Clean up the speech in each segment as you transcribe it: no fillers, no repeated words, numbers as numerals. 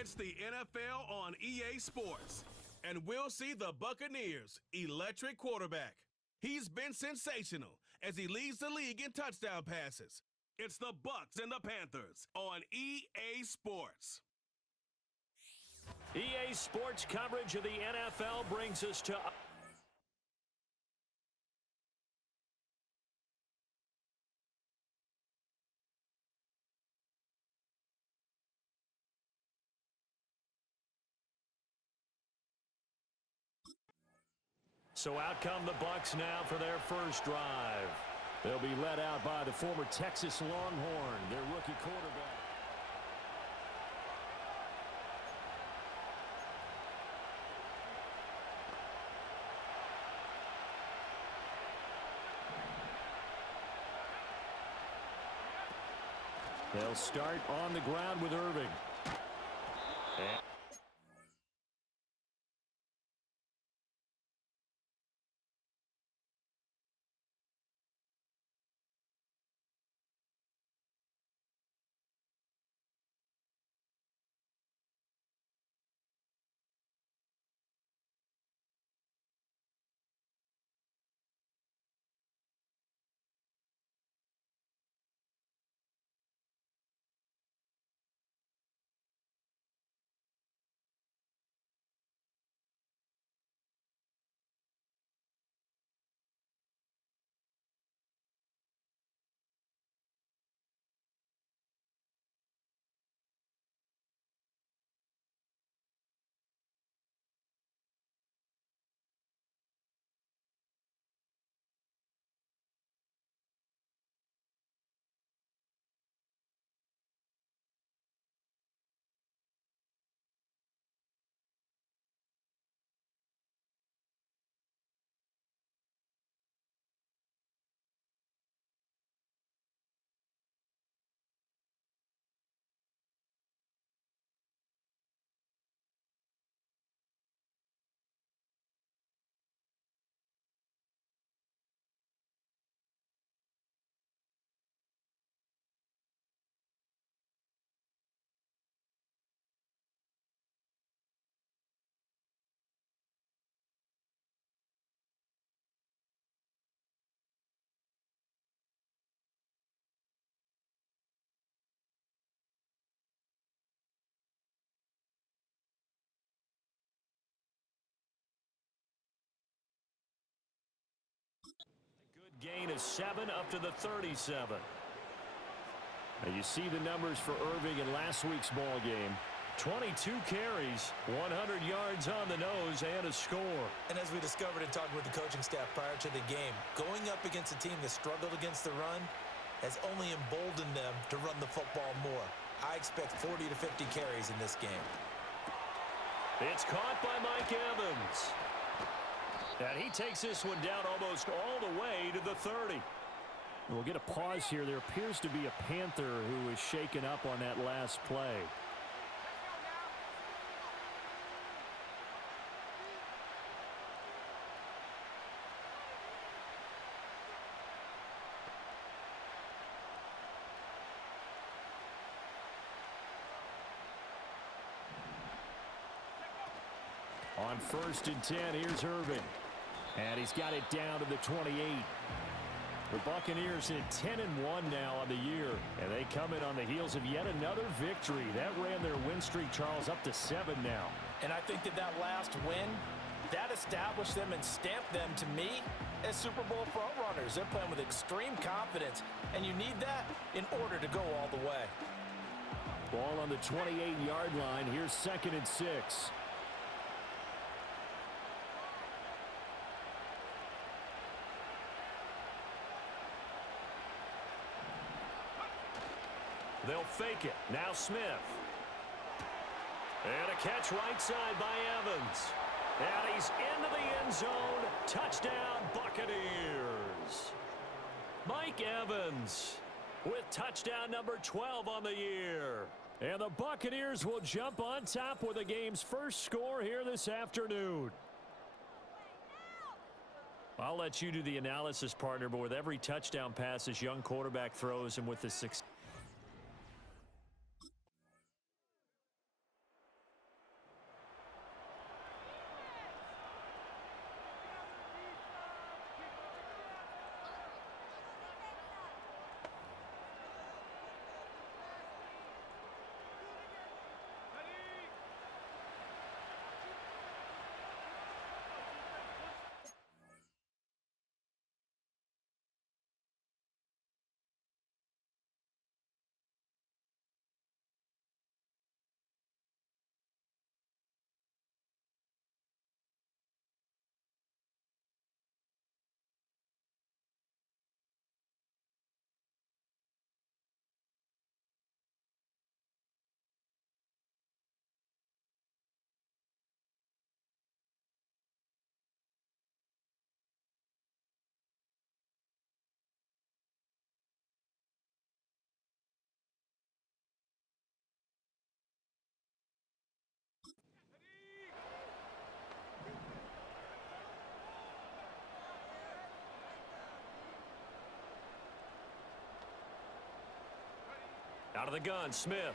It's the NFL on EA Sports, and we'll see the Buccaneers' electric quarterback. He's been sensational as he leads the league in touchdown passes. It's the Bucs and the Panthers on EA Sports. EA Sports coverage of the NFL brings us to... So out come the Bucs now for their first drive. They'll be led out by the former Texas Longhorn, their rookie quarterback. They'll start on the ground with Irving. Gain of 7 up to the 37. Now you see the numbers for Irving in last week's ball game. 22 carries, 100 yards on the nose, and a score. And as we discovered in talking with the coaching staff prior to the game, going up against a team that struggled against the run has only emboldened them to run the football more. I expect 40 to 50 carries in this game. It's caught by Mike Evans. And he takes this one down almost all the way to the 30. We'll get a pause here. There appears to be a Panther who is shaken up on that last play. On 1st and 10, here's Irving. And he's got it down to the 28. The Buccaneers in 10-1 now on the year. And they come in on the heels of yet another victory. That ran their win streak, Charles, up to 7 now. And I think that last win, that established them and stamped them, to me, as Super Bowl frontrunners. They're playing with extreme confidence. And you need that in order to go all the way. Ball on the 28-yard line. Here's 2nd and 6. They'll fake it. Now Smith. And a catch right side by Evans. And he's into the end zone. Touchdown, Buccaneers. Mike Evans with touchdown number 12 on the year. And the Buccaneers will jump on top with the game's first score here this afternoon. I'll let you do the analysis, partner, but with every touchdown pass this young quarterback throws and with the success. Out of the gun, Smith.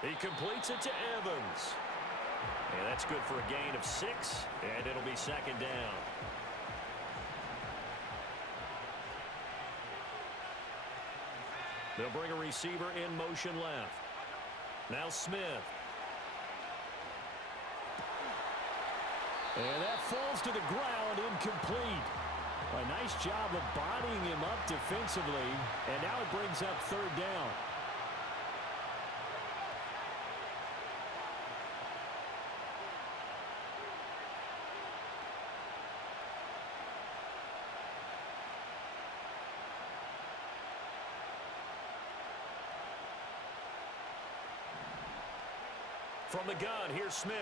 He completes it to Evans. And that's good for a gain of 6, and it'll be second down. They'll bring a receiver in motion left. Now Smith. And that falls to the ground, incomplete. A nice job of bodying him up defensively, and now it brings up third down. From the gun, here's Smith.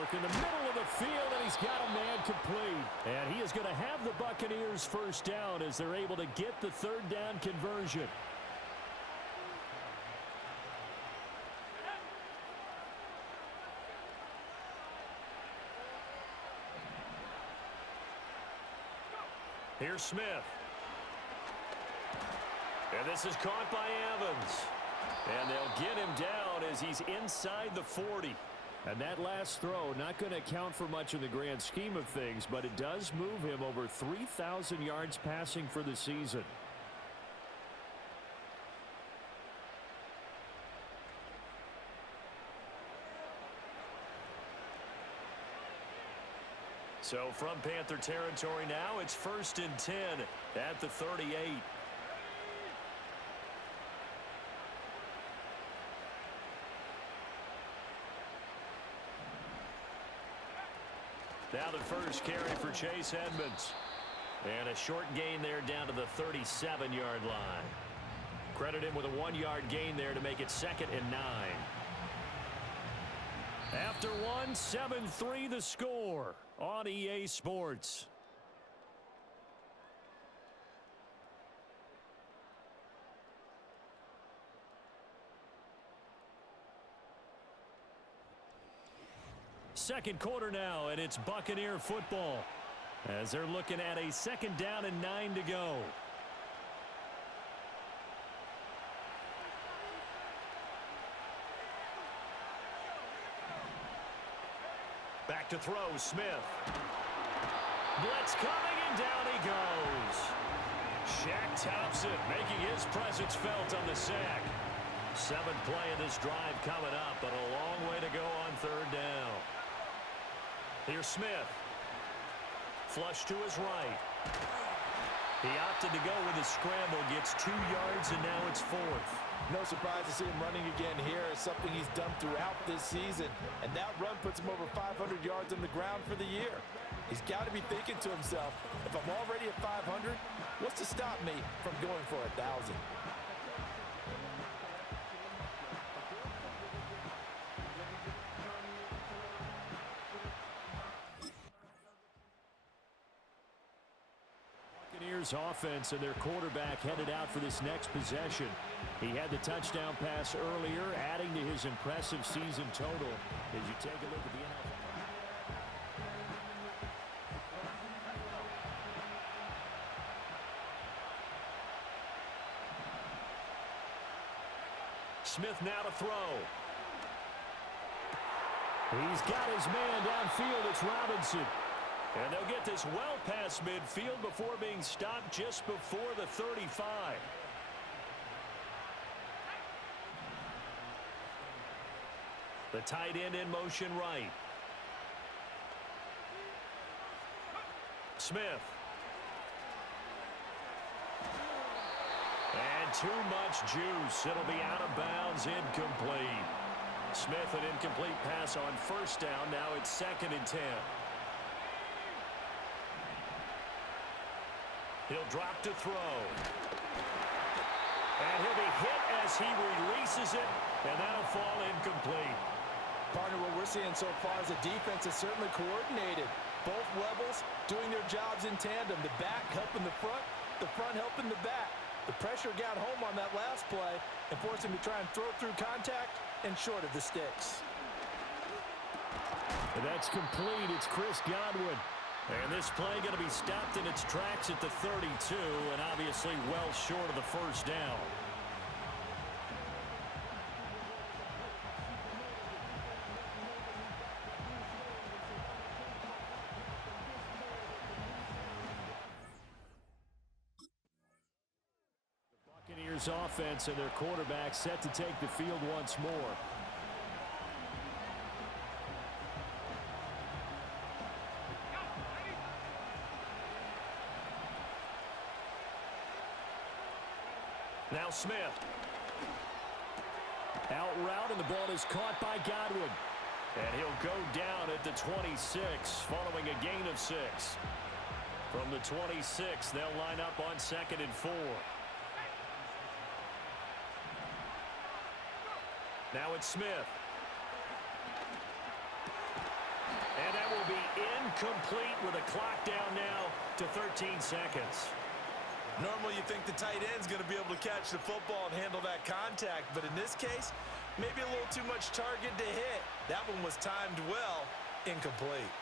Work in the middle of the field, and he's got a man complete. And he is going to have the Buccaneers first down as they're able to get the third down conversion. Here's Smith. And this is caught by Evans. And they'll get him down as he's inside the 40. And that last throw, not going to count for much in the grand scheme of things, but it does move him over 3,000 yards passing for the season. So from Panther territory now, it's 1st and 10 at the 38. Now the first carry for Chase Edmonds. And a short gain there down to the 37-yard line. Credit him with a 1-yard gain there to make it 2nd and 9. After one, 7-3 the score on EA Sports. Second quarter now, and it's Buccaneer football as they're looking at a 2nd down and 9 to go. Back to throw, Smith. Blitz coming, and down he goes. Shaq Thompson making his presence felt on the sack. 7th play of this drive coming up, but a long way to go on 3rd down. Here's Smith. Flush to his right. He opted to go with a scramble, gets 2 yards, and now it's 4th. No surprise to see him running again here. It's something he's done throughout this season. And that run puts him over 500 yards on the ground for the year. He's got to be thinking to himself, if I'm already at 500, what's to stop me from going for 1,000? Offense and their quarterback headed out for this next possession. He had the touchdown pass earlier, adding to his impressive season total. As you take a look at the NFL. Smith now to throw. He's got his man downfield. It's Robinson. And they'll get this well past midfield before being stopped just before the 35. The tight end in motion right. Smith. And too much juice. It'll be out of bounds, incomplete. Smith, an incomplete pass on 1st down. Now it's 2nd and 10. He'll drop to throw. And he'll be hit as he releases it, and that'll fall incomplete. Partner, what we're seeing so far is the defense is certainly coordinated. Both levels doing their jobs in tandem. The back helping the front helping the back. The pressure got home on that last play and forced him to try and throw through contact and short of the sticks. And that's complete. It's Chris Godwin. And this play going to be stopped in its tracks at the 32, and obviously well short of the first down. The Buccaneers offense and their quarterback set to take the field once more. Now Smith. Out route, and the ball is caught by Godwin. And he'll go down at the 26 following a gain of 6. From the 26, they'll line up on 2nd and 4. Now it's Smith. And that will be incomplete with a clock down now to 13 seconds. Normally you think the tight end's going to be able to catch the football and handle that contact, but in this case, maybe a little too much target to hit. That one was timed well, incomplete.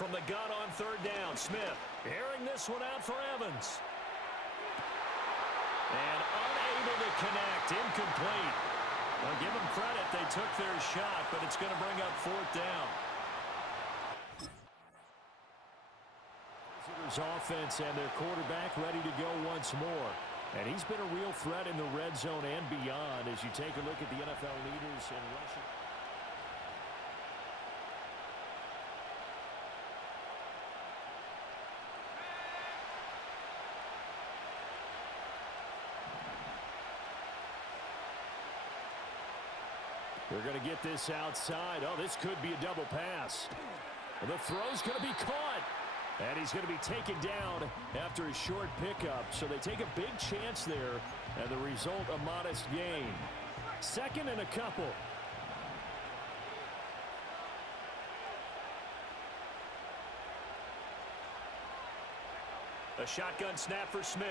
From the gun on 3rd down, Smith airing this one out for Evans. And unable to connect, incomplete. Well, give them credit. They took their shot, but it's going to bring up 4th down. Visitors offense and their quarterback ready to go once more. And he's been a real threat in the red zone and beyond as you take a look at the NFL leaders in rushing. They're going to get this outside. Oh, this could be a double pass. Well, the throw's going to be caught. And he's going to be taken down after a short pickup. So they take a big chance there, and the result, a modest gain. 2nd and a couple. A shotgun snap for Smith.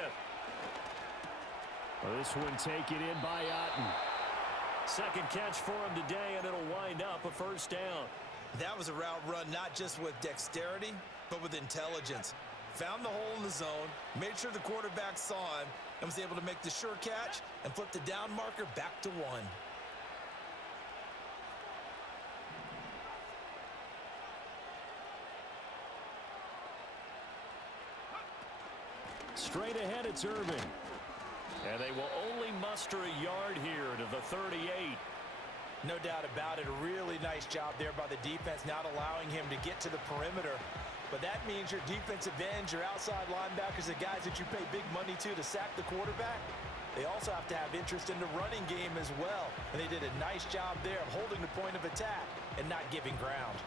Well, this one taken in by Otten. 2nd catch for him today, and it'll wind up a 1st down. That was a route run not just with dexterity, but with intelligence. Found the hole in the zone, made sure the quarterback saw him, and was able to make the sure catch and flip the down marker back to 1. Straight ahead, it's Irving. And they will only muster a yard here to the 38. No doubt about it. A really nice job there by the defense, not allowing him to get to the perimeter. But that means your defensive ends, your outside linebackers, the guys that you pay big money to sack the quarterback, they also have to have interest in the running game as well. And they did a nice job there of holding the point of attack and not giving ground.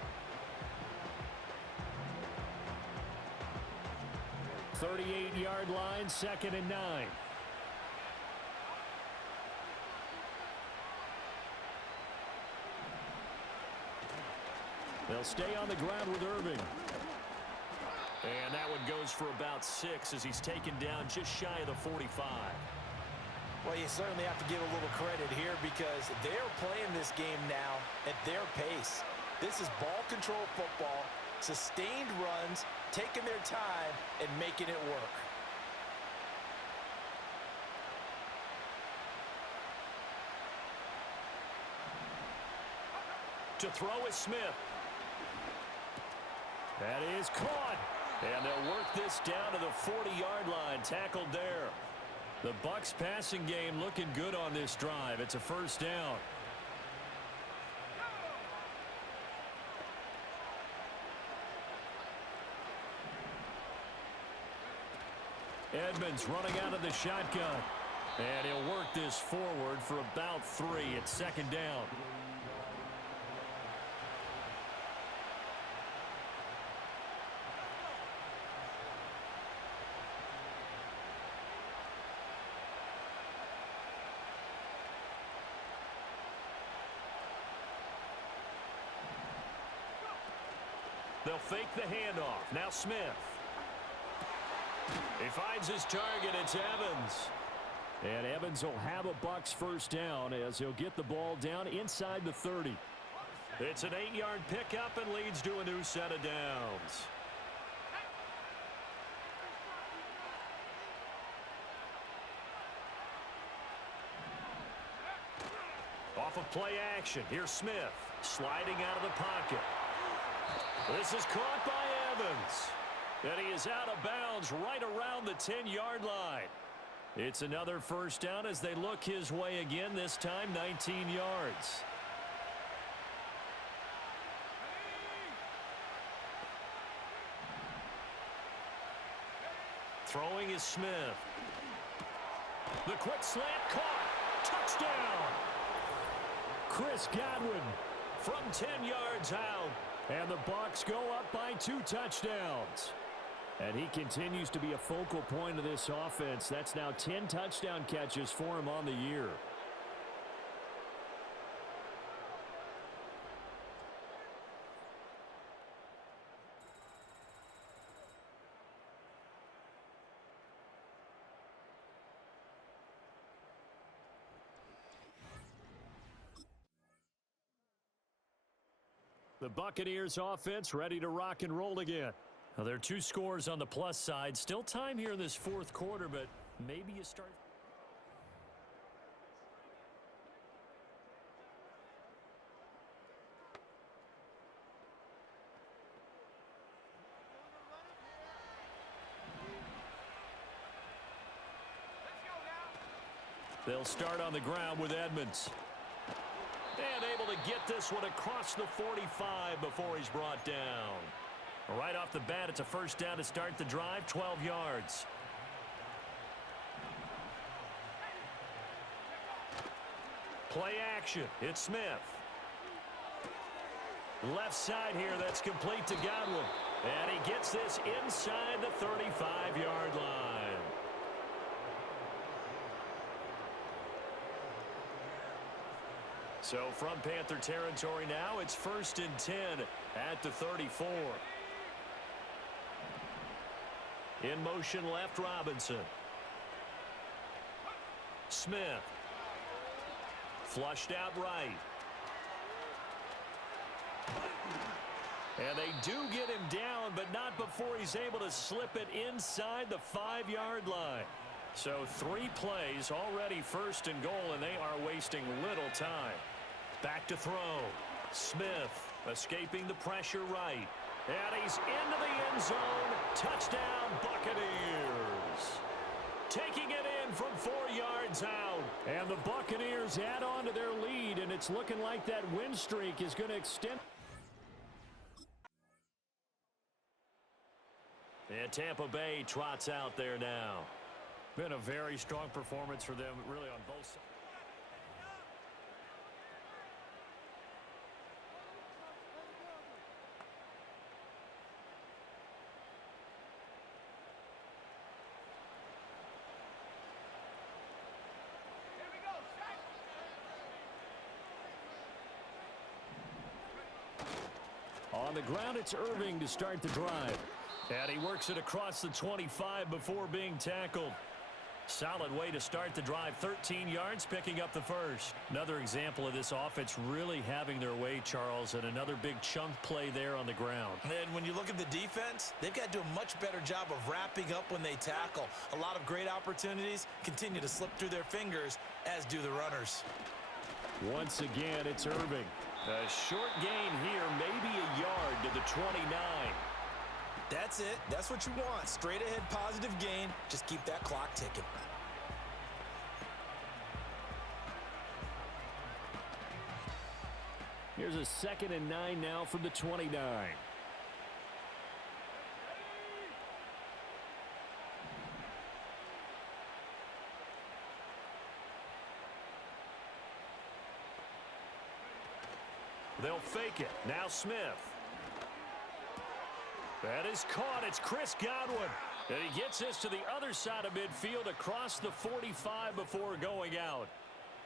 38-yard line, 2nd and 9. They'll stay on the ground with Irving. And that one goes for about 6 as he's taken down just shy of the 45. Well, you certainly have to give a little credit here because they're playing this game now at their pace. This is ball control football, sustained runs, taking their time, and making it work. To throw is Smith. That is caught. And they'll work this down to the 40-yard line. Tackled there. The Bucs passing game looking good on this drive. It's a 1st down. Edmonds running out of the shotgun. And he'll work this forward for about 3. It's 2nd down. They'll fake the handoff. Now Smith. He finds his target. It's Evans. And Evans will have a Bucs first down as he'll get the ball down inside the 30. It's an 8-yard pickup and leads to a new set of downs. Off of play action, here's Smith, sliding out of the pocket. This is caught by Evans. And he is out of bounds right around the 10-yard line. It's another first down as they look his way again, this time 19 yards. Throwing is Smith. The quick slant caught. Touchdown. Chris Godwin From 10 yards out. And the Bucs go up by 2 touchdowns. And he continues to be a focal point of this offense. That's now 10 touchdown catches for him on the year. The Buccaneers offense ready to rock and roll again. Well, there are 2 scores on the plus side. Still time here in this fourth quarter, but maybe you start. They'll start on the ground with Edmonds. And able to get this one across the 45 before he's brought down. Right off the bat, it's a first down to start the drive, 12 yards. Play action, it's Smith. Left side here, that's complete to Godwin. And he gets this inside the 35-yard line. So from Panther territory now, it's 1st and 10 at the 34. In motion left, Robinson. Smith. Flushed out right. And they do get him down, but not before he's able to slip it inside the 5-yard line. So 3 plays, already 1st and goal, and they are wasting little time. Back to throw. Smith escaping the pressure right. And he's into the end zone. Touchdown, Buccaneers. Taking it in from 4 yards out. And the Buccaneers add on to their lead, and it's looking like that win streak is going to extend. And Tampa Bay trots out there now. Been a very strong performance for them, really, on both sides. On the ground, it's Irving to start the drive. And he works it across the 25 before being tackled. Solid way to start the drive. 13 yards, picking up the first. Another example of this offense really having their way, Charles, and another big chunk play there on the ground. And when you look at the defense, they've got to do a much better job of wrapping up when they tackle. A lot of great opportunities continue to slip through their fingers, as do the runners. Once again, it's Irving. A short gain here, maybe a yard to the 29. That's it. That's what you want. Straight ahead positive gain. Just keep that clock ticking. Here's a 2nd and 9 now from the 29. They'll fake it. Now Smith. That is caught. It's Chris Godwin. And he gets this to the other side of midfield across the 45 before going out.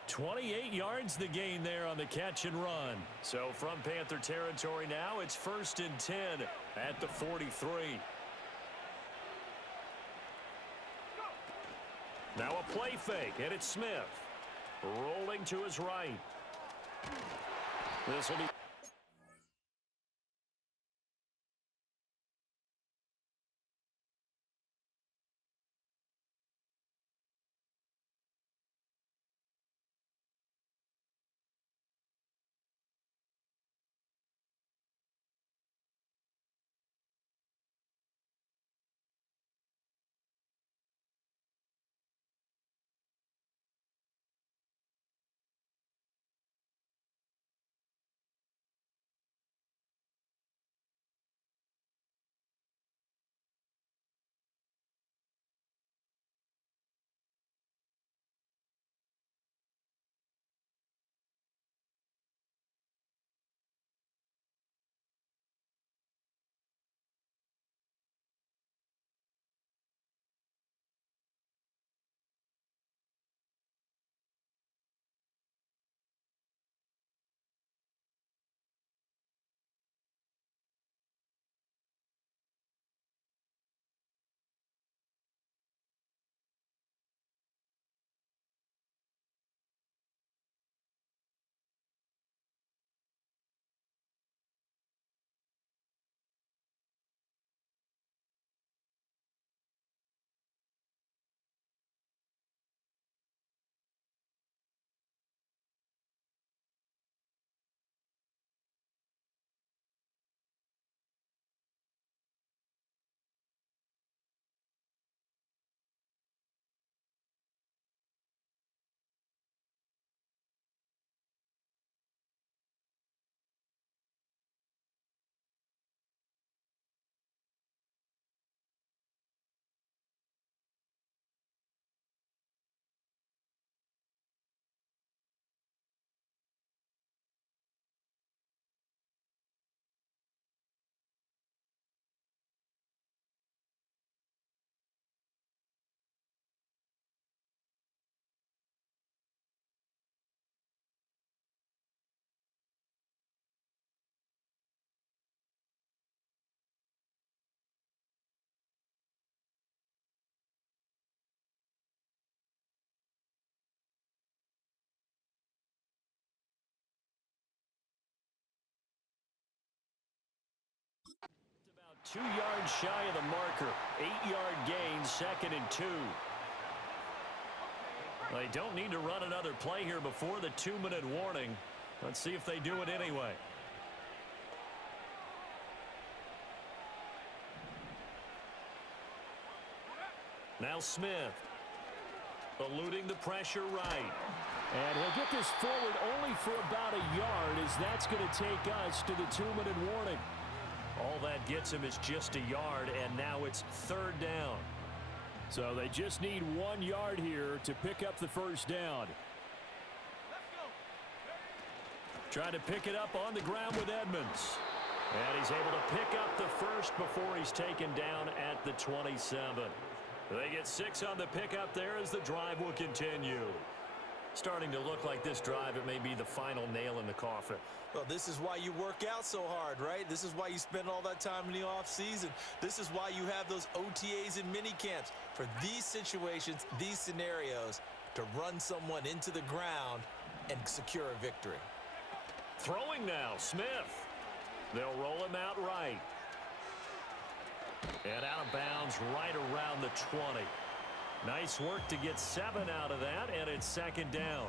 28 yards the gain there on the catch and run. So from Panther territory now, it's 1st and 10 at the 43. Now a play fake, and it's Smith. Rolling to his right. This will be... About 2 yards shy of the marker. 8-yard gain, 2nd and 2. They don't need to run another play here before the 2-minute warning. Let's see if they do it anyway. Now Smith, eluding the pressure right. And he'll get this forward only for about a yard, as that's going to take us to the 2-minute warning. All that gets him is just a yard, and now it's 3rd down. So they just need 1 yard here to pick up the first down. Trying to pick it up on the ground with Edmonds. And he's able to pick up the first before he's taken down at the 27. They get 6 on the pickup there as the drive will continue. Starting to look like this drive, it may be the final nail in the coffin. Well, this is why you work out so hard, right? This is why you spend all that time in the offseason. This is why you have those OTAs and mini camps. For these situations, these scenarios, to run someone into the ground and secure a victory. Throwing now, Smith. They'll roll him out right. And out of bounds right around the 20. Nice work to get 7 out of that, and it's 2nd down.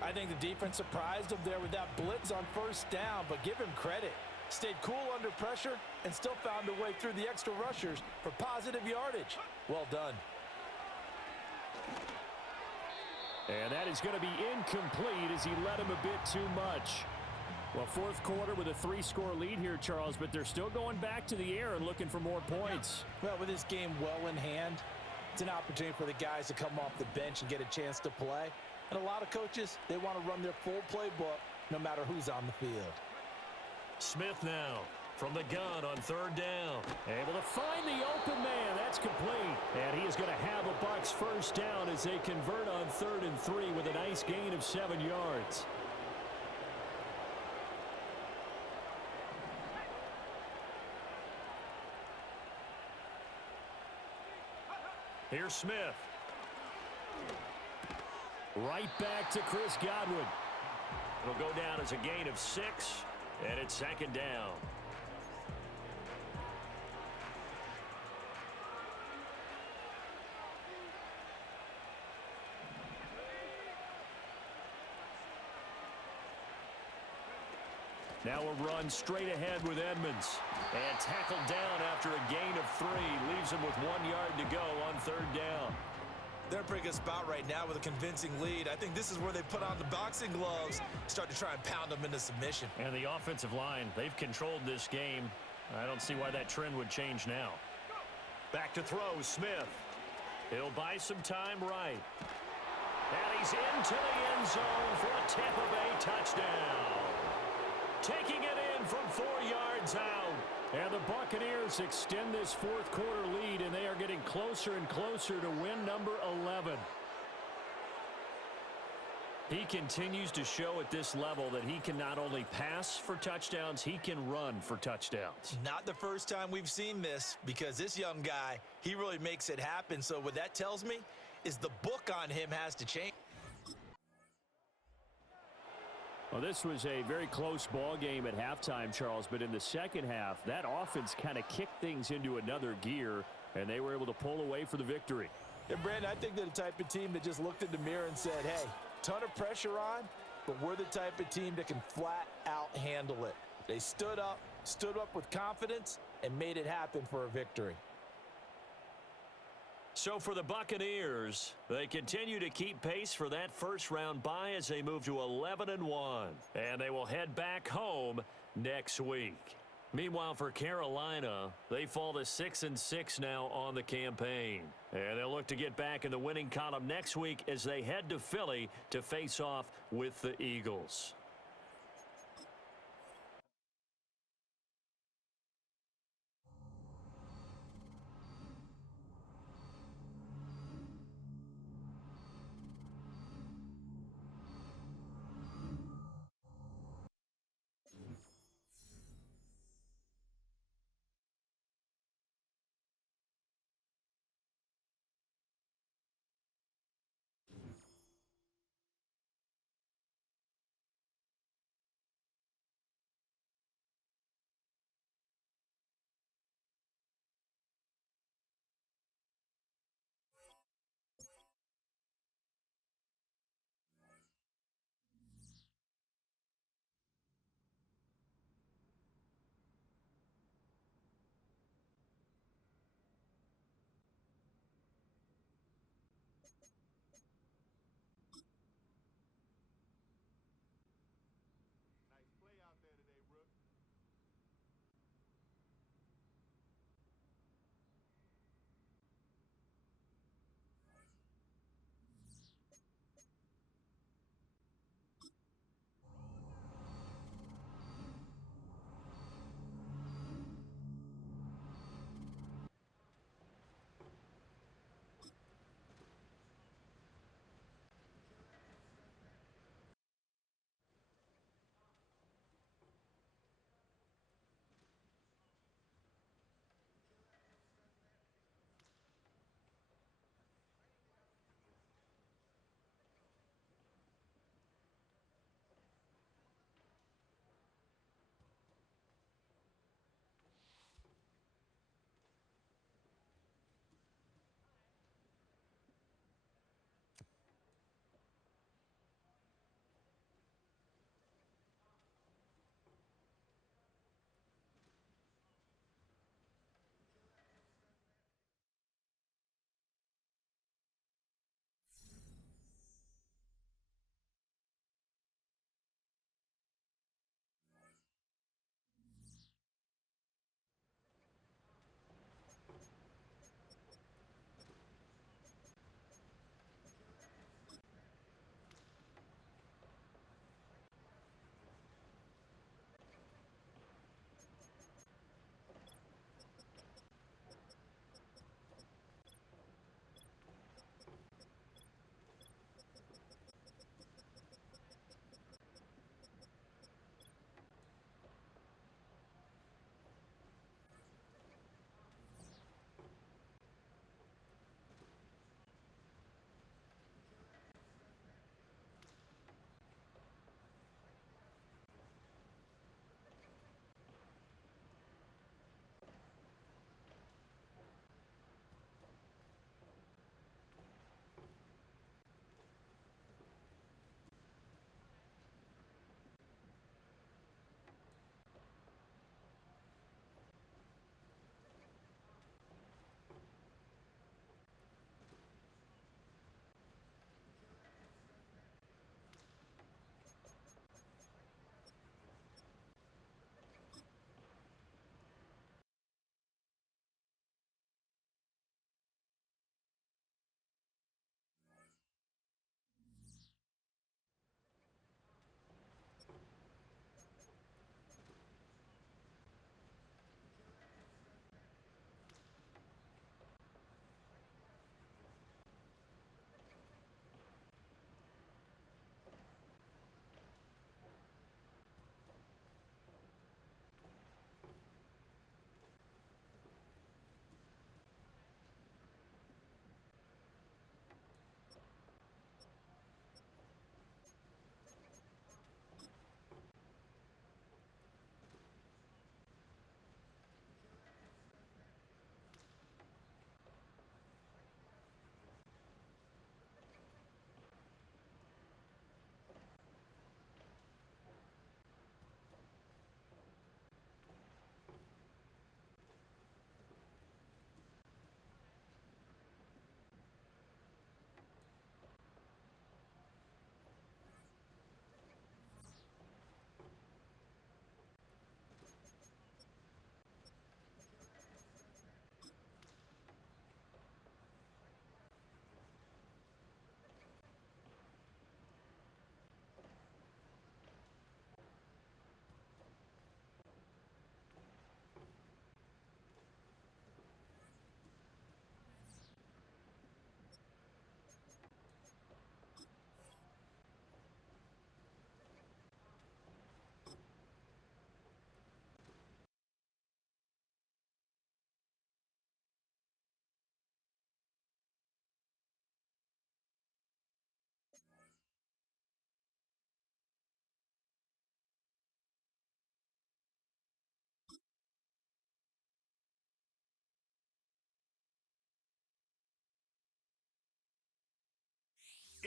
I think the defense surprised him there with that blitz on 1st down, but give him credit. Stayed cool under pressure and still found a way through the extra rushers for positive yardage. Well done. And that is going to be incomplete as he led him a bit too much. Well, 4th quarter with a 3-score lead here, Charles, but they're still going back to the air and looking for more points. Well, with this game well in hand, it's an opportunity for the guys to come off the bench and get a chance to play. And a lot of coaches, they want to run their full playbook no matter who's on the field. Smith now from the gun on 3rd down. Able to find the open man. That's complete. And he is going to have a Bucs first down as they convert on 3rd and 3 with a nice gain of 7 yards. Here's Smith. Right back to Chris Godwin. It'll go down as a gain of 6, and it's second down. Now a run straight ahead with Edmonds. And tackled down after a gain of 3. Leaves him with 1 yard to go on third down. They're in a pretty good spot right now with a convincing lead. I think this is where they put on the boxing gloves, start to try and pound them into submission. And the offensive line, they've controlled this game. I don't see why that trend would change now. Back to throw, Smith. He'll buy some time right. And he's into the end zone for a Tampa Bay touchdown. Taking it in from 4 yards out. And the Buccaneers extend this fourth quarter lead, and they are getting closer and closer to win number 11. He continues to show at this level that he can not only pass for touchdowns, he can run for touchdowns. Not the first time we've seen this, because this young guy, he really makes it happen. So what that tells me is the book on him has to change. Well, this was a very close ball game at halftime, Charles, but in the second half, that offense kind of kicked things into another gear, and they were able to pull away for the victory. Yeah, Brandon, I think they're the type of team that just looked in the mirror and said, hey, ton of pressure on, but we're the type of team that can flat out handle it. They stood up with confidence, and made it happen for a victory. So for the Buccaneers, they continue to keep pace for that first-round bye as they move to 11-1. And they will head back home next week. Meanwhile, for Carolina, they fall to 6-6 now on the campaign. And they'll look to get back in the winning column next week as they head to Philly to face off with the Eagles.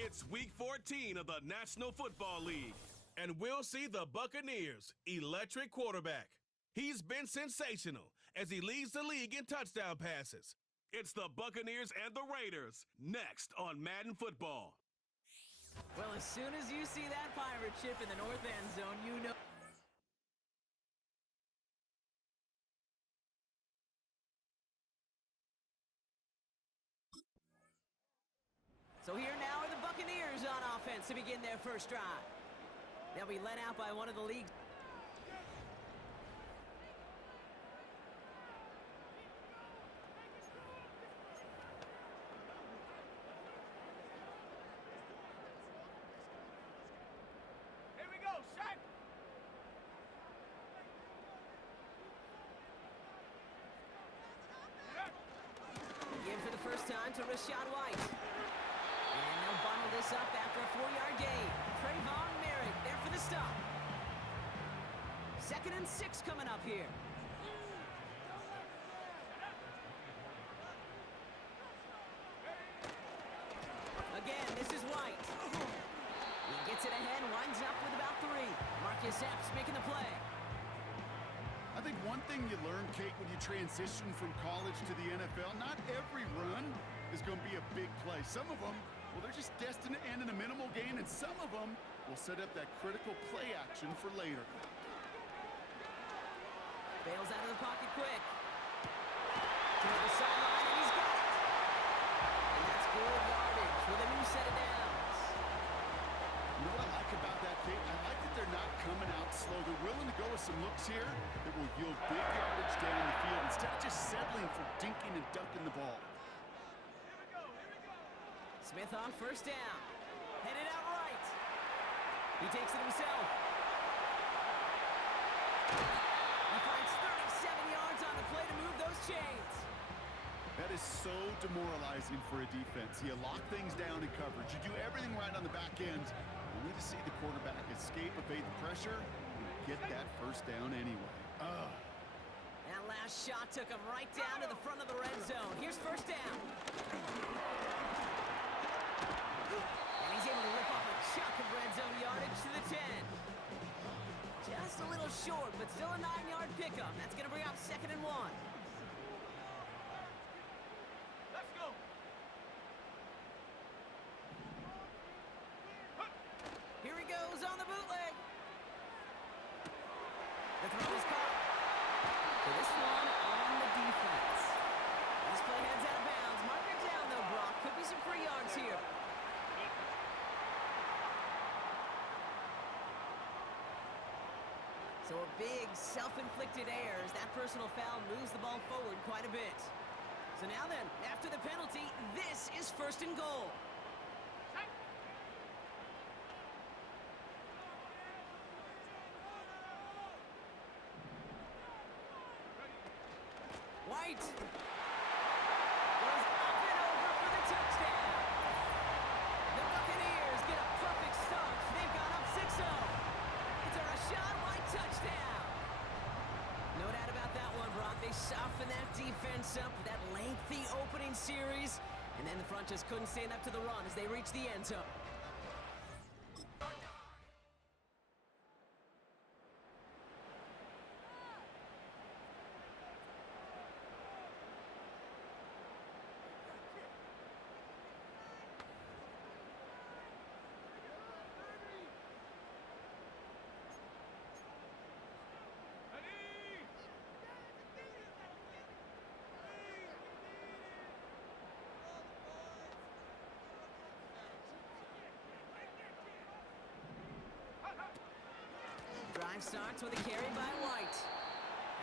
It's Week 14 of the National Football League, and we'll see the Buccaneers' electric quarterback. He's been sensational as he leads the league in touchdown passes. It's the Buccaneers and the Raiders next on Madden Football. Well, as soon as you see that pirate ship in the north end zone, you know. So here now are the Buccaneers on offense to begin their first drive. They'll be led out by one of the league's. Here we go, shot! Again for the first time to Rashad White. And they'll bundle this up after a 4-yard gain. Trayvon Merritt there for the stop. 2nd and 6 coming up here. Again, this is White. He gets it ahead, winds up with about 3. Marcus Epps making the play. I think one thing you learn, Kate, when you transition from college to the NFL, not every run is going to be a big play. Some of them, well, they're just destined to end in a minimal gain, and some of them will set up that critical play action for later. Bails out of the pocket quick. To the sideline, and he's got it. And that's good yardage with a new set of downs. You know what I like about that, Kate? I like that they're not coming out slow. They're willing to go with some looks here that will yield big yardage down the field instead of just settling for dinking and dunking the ball. Smith on first down. Headed out right. He takes it himself. He finds 37 yards on the play to move those chains. That is so demoralizing for a defense. You lock things down in coverage. You do everything right on the back end. Only to see the quarterback escape, evade the pressure, and get that first down anyway. That last shot took him right down to the front of the red zone. Here's first down. And he's able to rip off a chunk of red zone yardage to the 10. Just a little short, but still a 9-yard pickup. That's going to bring up 2nd and 1. Let's go! Here he goes on the bootleg. The throw is caught. So this one on the defense. This play heads out of bounds. Mark it down though, Brock. Could be some free yards here. So a big self-inflicted error as that personal foul moves the ball forward quite a bit. So now then, after the penalty, this is 1st and goal. White goes up and over for the touchdown. The Buccaneers get a perfect start. They've gone up 6-0. It's a Rashad White touchdown. No doubt about that one, Brock. They softened that defense up with that lengthy opening series, and then the front just couldn't stand up to the run as they reached the end zone. Drive starts with a carry by White.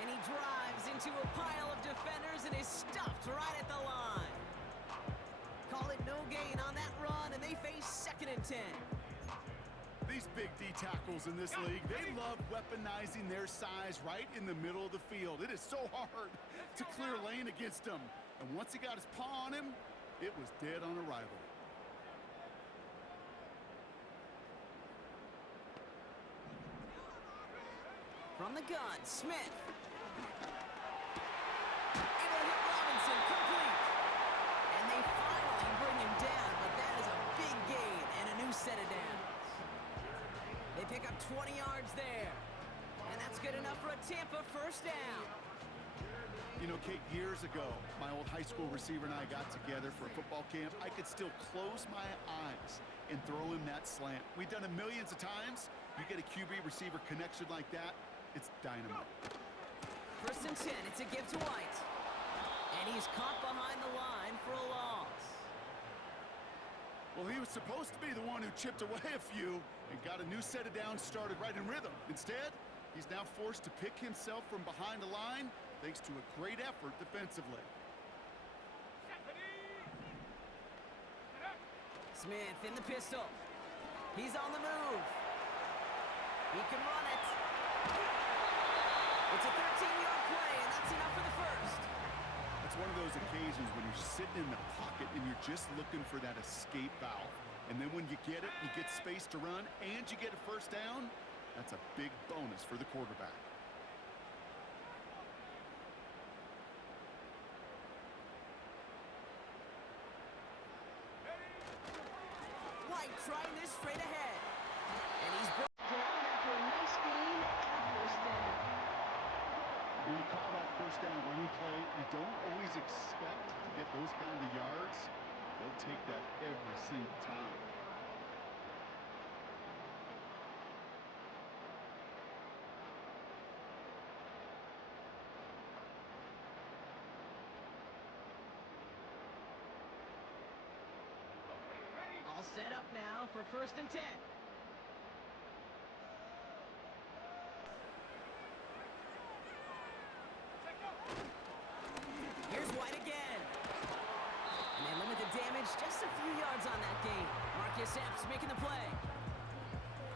And he drives into a pile of defenders and is stopped right at the line. Call it no gain on that run, and they face 2nd and 10. These big D tackles in this league, they love weaponizing their size right in the middle of the field. It is so hard to clear lane against them. And once he got his paw on him, it was dead on arrival. From the gun, Smith. Able to hit Robinson, complete. And they finally bring him down, but that is a big gain. 20 yards there. And that's good enough for a Tampa first down. You know, Kate, years ago, my old high school receiver and I got together for a football camp. I could still close my eyes and throw him that slant. We've done it millions of times. You get a QB receiver connection like that, it's dynamite. First and 10, it's a give to White. And he's caught behind the line for a loss. Well, he was supposed to be the one who chipped away a few and got a new set of downs started right in rhythm. Instead, he's now forced to pick himself from behind the line thanks to a great effort defensively. Smith in the pistol. He's on the move. He can run it. It's a 13-yard play, and that's enough for the first. It's one of those occasions when you're sitting in the pocket and you're just looking for that escape valve. And then when you get it, you get space to run, and you get a first down, that's a big bonus for the quarterback. White trying this straight ahead. And he's broken. Down after a nice gain and first down. When you call that first down running play, you don't always expect to get those kind of yards. They'll take that every single time. All set up now for first and 10. Here's White again. And they limit the damage, just a few yards on that gain. Marcus Epps making the play.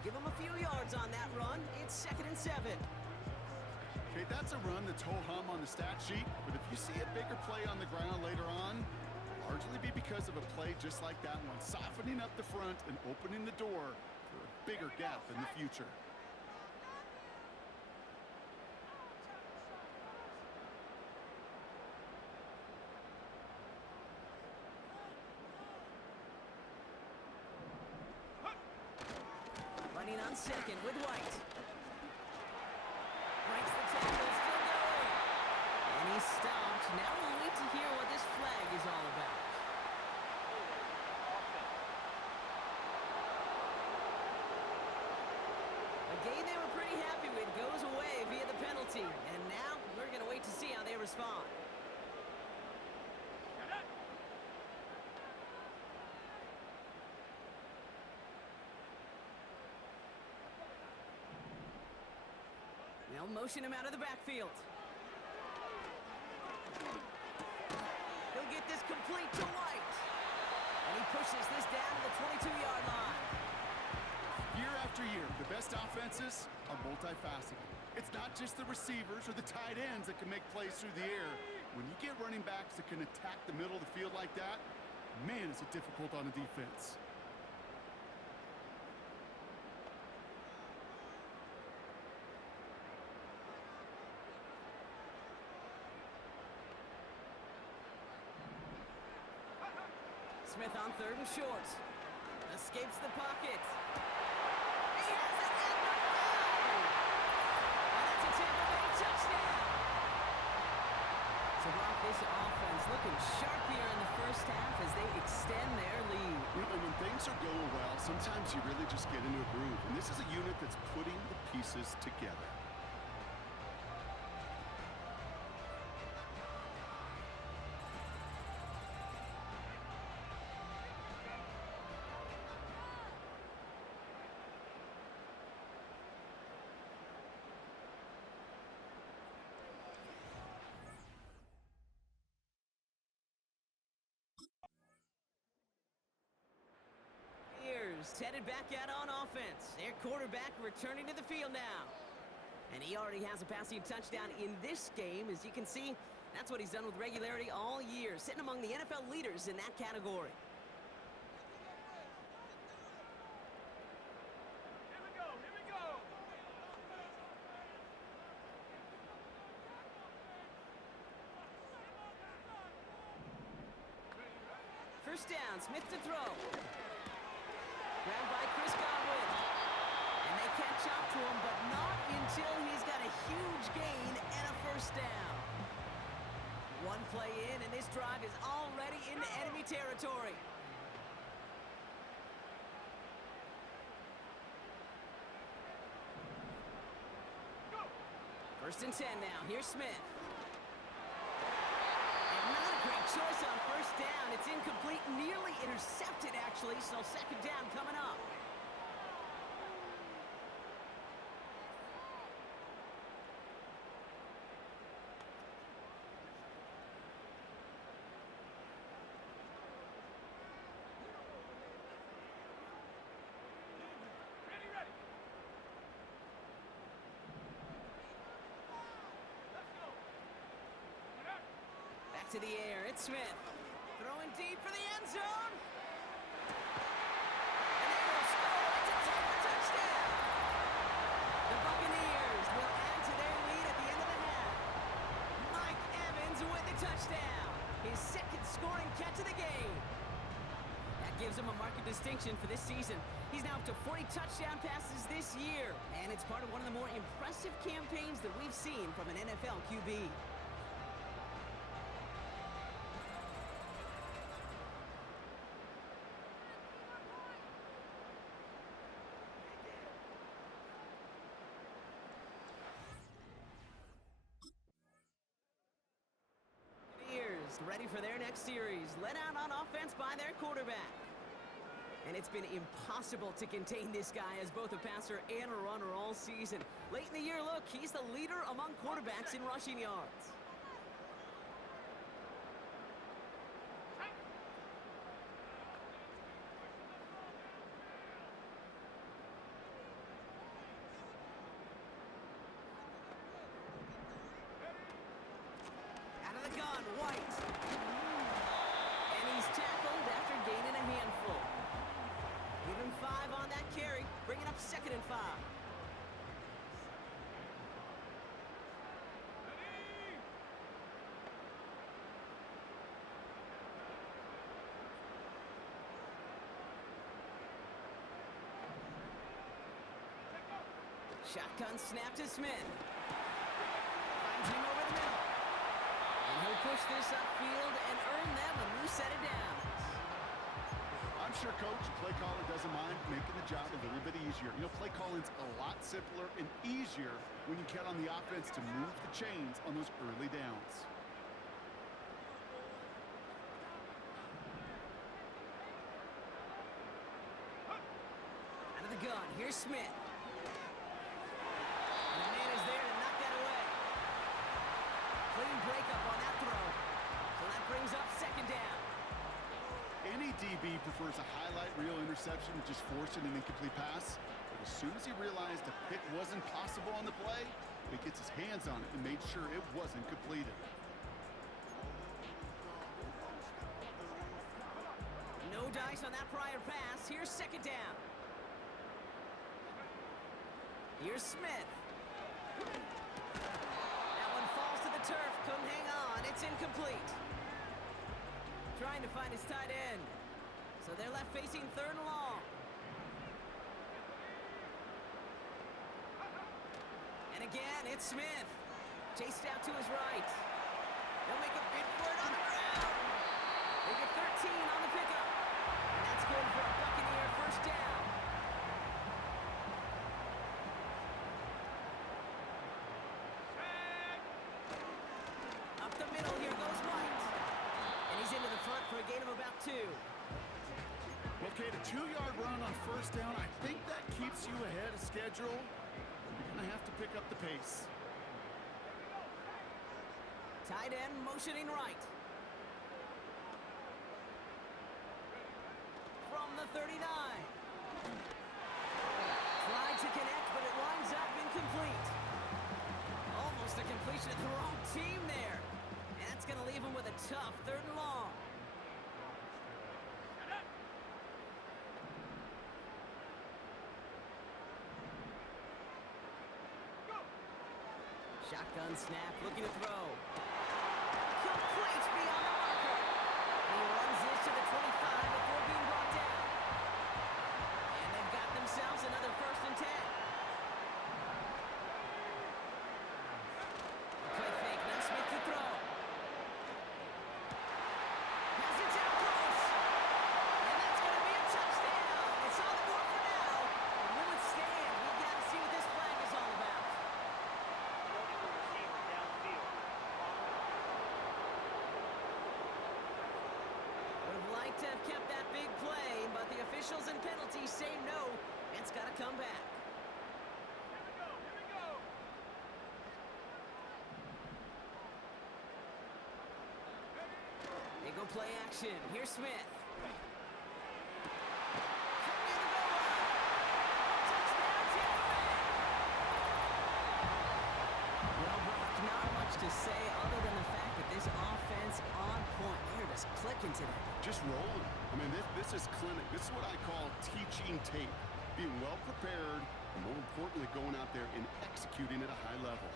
Give him a few yards on that run. It's 2nd and 7. Okay, that's a run that's ho-hum on the stat sheet, but if you see a bigger play on the ground later on, largely be because of a play just like that one, softening up the front and opening the door for a bigger gap in the future. Running on second with White. Breaks the tackle, still going. And he's stopped. Now we'll wait to hear what this flag is all about. A game they were pretty happy with goes away via the penalty. And now we're going to wait to see how they respond. They'll motion him out of the backfield. He'll get this complete to White. And he pushes this down to the 22-yard line. Year after year, the best offenses are multifaceted. It's not just the receivers or the tight ends that can make plays through the air. When you get running backs that can attack the middle of the field like that, man, is it difficult on a defense. Smith on 3rd and short. Escapes the pocket. He has it at the 5. And it's a Tampa Bay touchdown. So Brock, this offense looking sharp here in the first half as they extend their lead. You know, when things are going well, sometimes you really just get into a groove. And this is a unit that's putting the pieces together. Headed back out on offense. Their quarterback returning to the field now. And he already has a passing touchdown in this game. As you can see, that's what he's done with regularity all year, sitting among the NFL leaders in that category. Here we go, here we go. First down, Smith to throw. Grabbed by Chris Godwin. And And they catch up to him, but not until he's got a huge gain and a first down. One play in, and this drive is already into enemy territory. First and 10 now. Here's Smith. And not a great choice on first down. It's incomplete, nearly intercepted, actually, so second down coming up. To the air, it's Smith. Throwing deep for the end zone. And they will score. It's a Tampa touchdown. The Buccaneers will add to their lead at the end of the half. Mike Evans with the touchdown. His second scoring catch of the game. That gives him a marked distinction for this season. He's now up to 40 touchdown passes this year. And it's part of one of the more impressive campaigns that we've seen from an NFL QB. Ready for their next series, led out on offense by their quarterback. And it's been impossible to contain this guy as both a passer and a runner all season. Late in the year, look, he's the leader among quarterbacks in rushing yards. Out of the gun, White. And he's tackled after gaining a handful. Give him 5 on that carry, bringing up 2nd and 5. Shotgun snap to Smith. Finds him over the middle. And he'll push this upfield and earn them a new set of downs. I'm sure Coach, play caller doesn't mind making the job a little bit easier. You know, play calling's a lot simpler and easier when you count on the offense to move the chains on those early downs. Out of the gun, here's Smith. And the man is there to knock that away. Clean breakup on that throw. So that brings up 2nd down. Any DB prefers a highlight reel interception to just forcing an incomplete pass. But as soon as he realized a pick wasn't possible on the play, he gets his hands on it and made sure it wasn't completed. No dice on that prior pass. Here's 2nd down. Here's Smith. That one falls to the turf. Couldn't hang on. It's incomplete. Trying to find his tight end. So they're left facing 3rd and long. And again, it's Smith. Chased out to his right. They'll make a bid for it on the ground. They get 13 on the pickup. And that's good for a Buccaneer first down. Up the middle, here goes White. And he's into the front for a gain of about 2. Okay, the 2-yard run on first down, I think that keeps you ahead of schedule. You're going to have to pick up the pace. Tight end motioning right. From the 39. Tried to connect, but it winds up incomplete. Almost a completion of the wrong team there. And that's going to leave him with a tough 3rd and long. Shotgun snap, looking to throw. Complete beyond the marker. He runs this to the 25 before being brought down. And they've got themselves another 1st and 10. but the officials and penalties say no. It's got to come back. They go play action. Here's Smith. Coming in the goal line. Touchdown, Tampa Bay. Well, Brock, not much to say other than the fact that this offense on point. They're just clicking today. Just rolling. I mean, this is clinic. This is what I call teaching tape. Being well prepared, and more importantly, going out there and executing at a high level.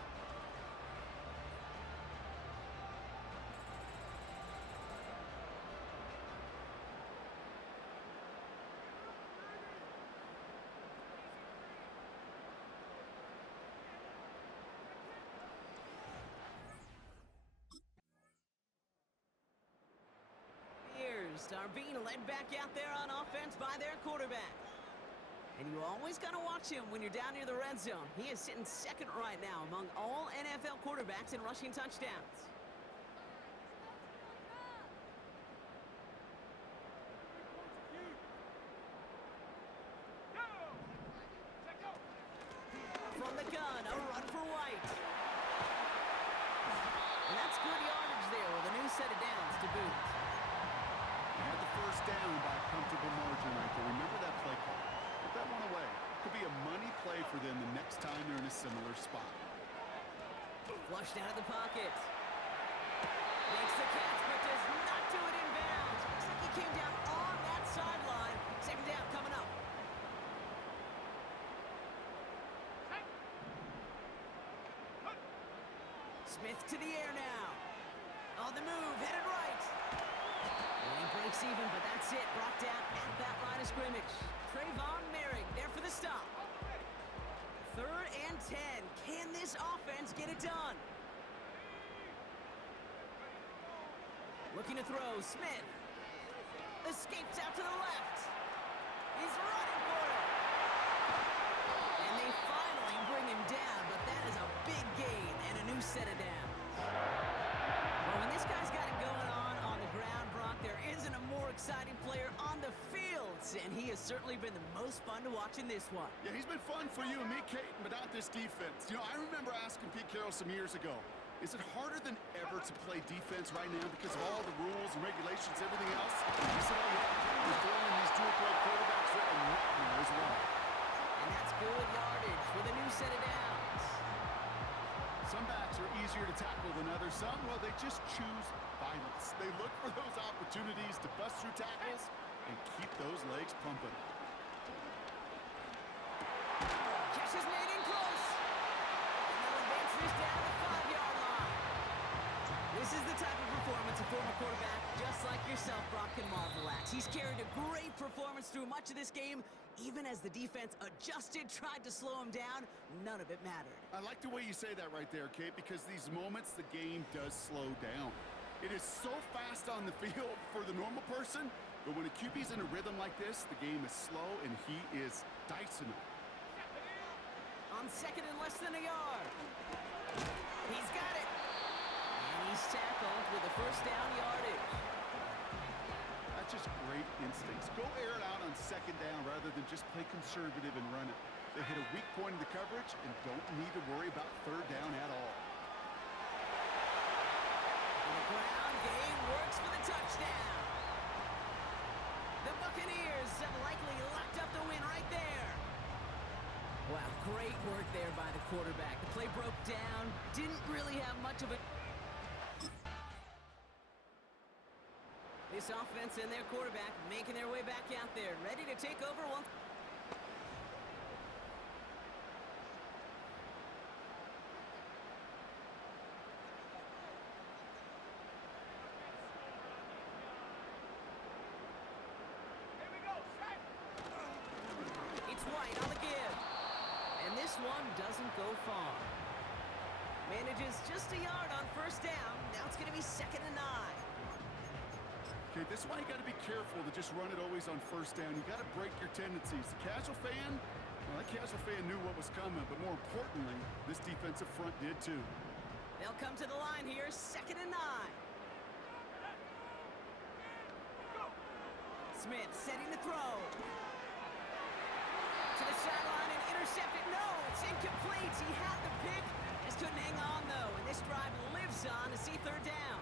Are being led back out there on offense by their quarterback. And you always got to watch him when you're down near the red zone. He is sitting second right now among all NFL quarterbacks in rushing touchdowns. From the gun, a run for White. And that's good yardage there with a new set of downs to boot. Had the first down by a comfortable margin right there. Remember that play call. Put that one away. Could be a money play for them the next time they're in a similar spot. Flushed out of the pocket. Makes the catch, but does not do it in bounds. Looks like he came down on that sideline. Second down coming up. Smith to the air now. On the move, headed right. And he breaks even, but that's it. Brought down at that line of scrimmage. Trayvon Merrick there for the stop. 3rd and 10. Can this offense get it done? Looking to throw. Smith escapes out to the left. He's running for it. And they finally bring him down, but that is a big gain and a new set of downs. Well, when this guy's got it going on the ground, Brock, there isn't a more exciting player on the field, and he has certainly been the most fun to watch in this one. Yeah, he's been fun for you and me, Caton, but not this defense. You know, I remember asking Pete Carroll some years ago, is it harder than ever to play defense right now because of all the rules and regulations, everything else? He said, oh, yeah, we're throwing these dual-threat quarterbacks are a nightmare as well. And that's good yardage with a new set of downs. Some backs are easier to tackle than others. Some, well, they just choose violence. They look for those opportunities to bust through tackles and keep those legs pumping. Catch is made in close. And they'll advance this down the 5-yard line. This is the type of performance a former quarterback just like yourself, Brock, can marvel at. He's carried a great performance through much of this game. Even as the defense adjusted, tried to slow him down, none of it mattered. I like the way you say that right there, Kate, because these moments the game does slow down. It is so fast on the field for the normal person, but when a QB's in a rhythm like this, the game is slow and he is dicing it. On second and less than a yard. He's got it. And he's tackled with a first down yardage. That's just great instincts. Go air it out on second down rather than just play conservative and run it. They hit a weak point in the coverage and don't need to worry about third down at all. And the ground game works for the touchdown. The Buccaneers have likely locked up the win right there. Wow, great work there by the quarterback. The play broke down, didn't really have much of a... This offense and their quarterback making their way back out there, ready to take over once. It's White on the give. And this one doesn't go far. Manages just a yard on first down. Now it's going to be 2nd and 9. Okay, this is why you got to be careful to just run it always on first down. You got to break your tendencies. The casual fan, well, that casual fan knew what was coming, but more importantly, this defensive front did too. They'll come to the line here, 2nd and 9. Smith setting to throw. To the sideline and intercepted. No, it's incomplete. He had the pick. Just couldn't hang on, though. And this drive lives on to see third down.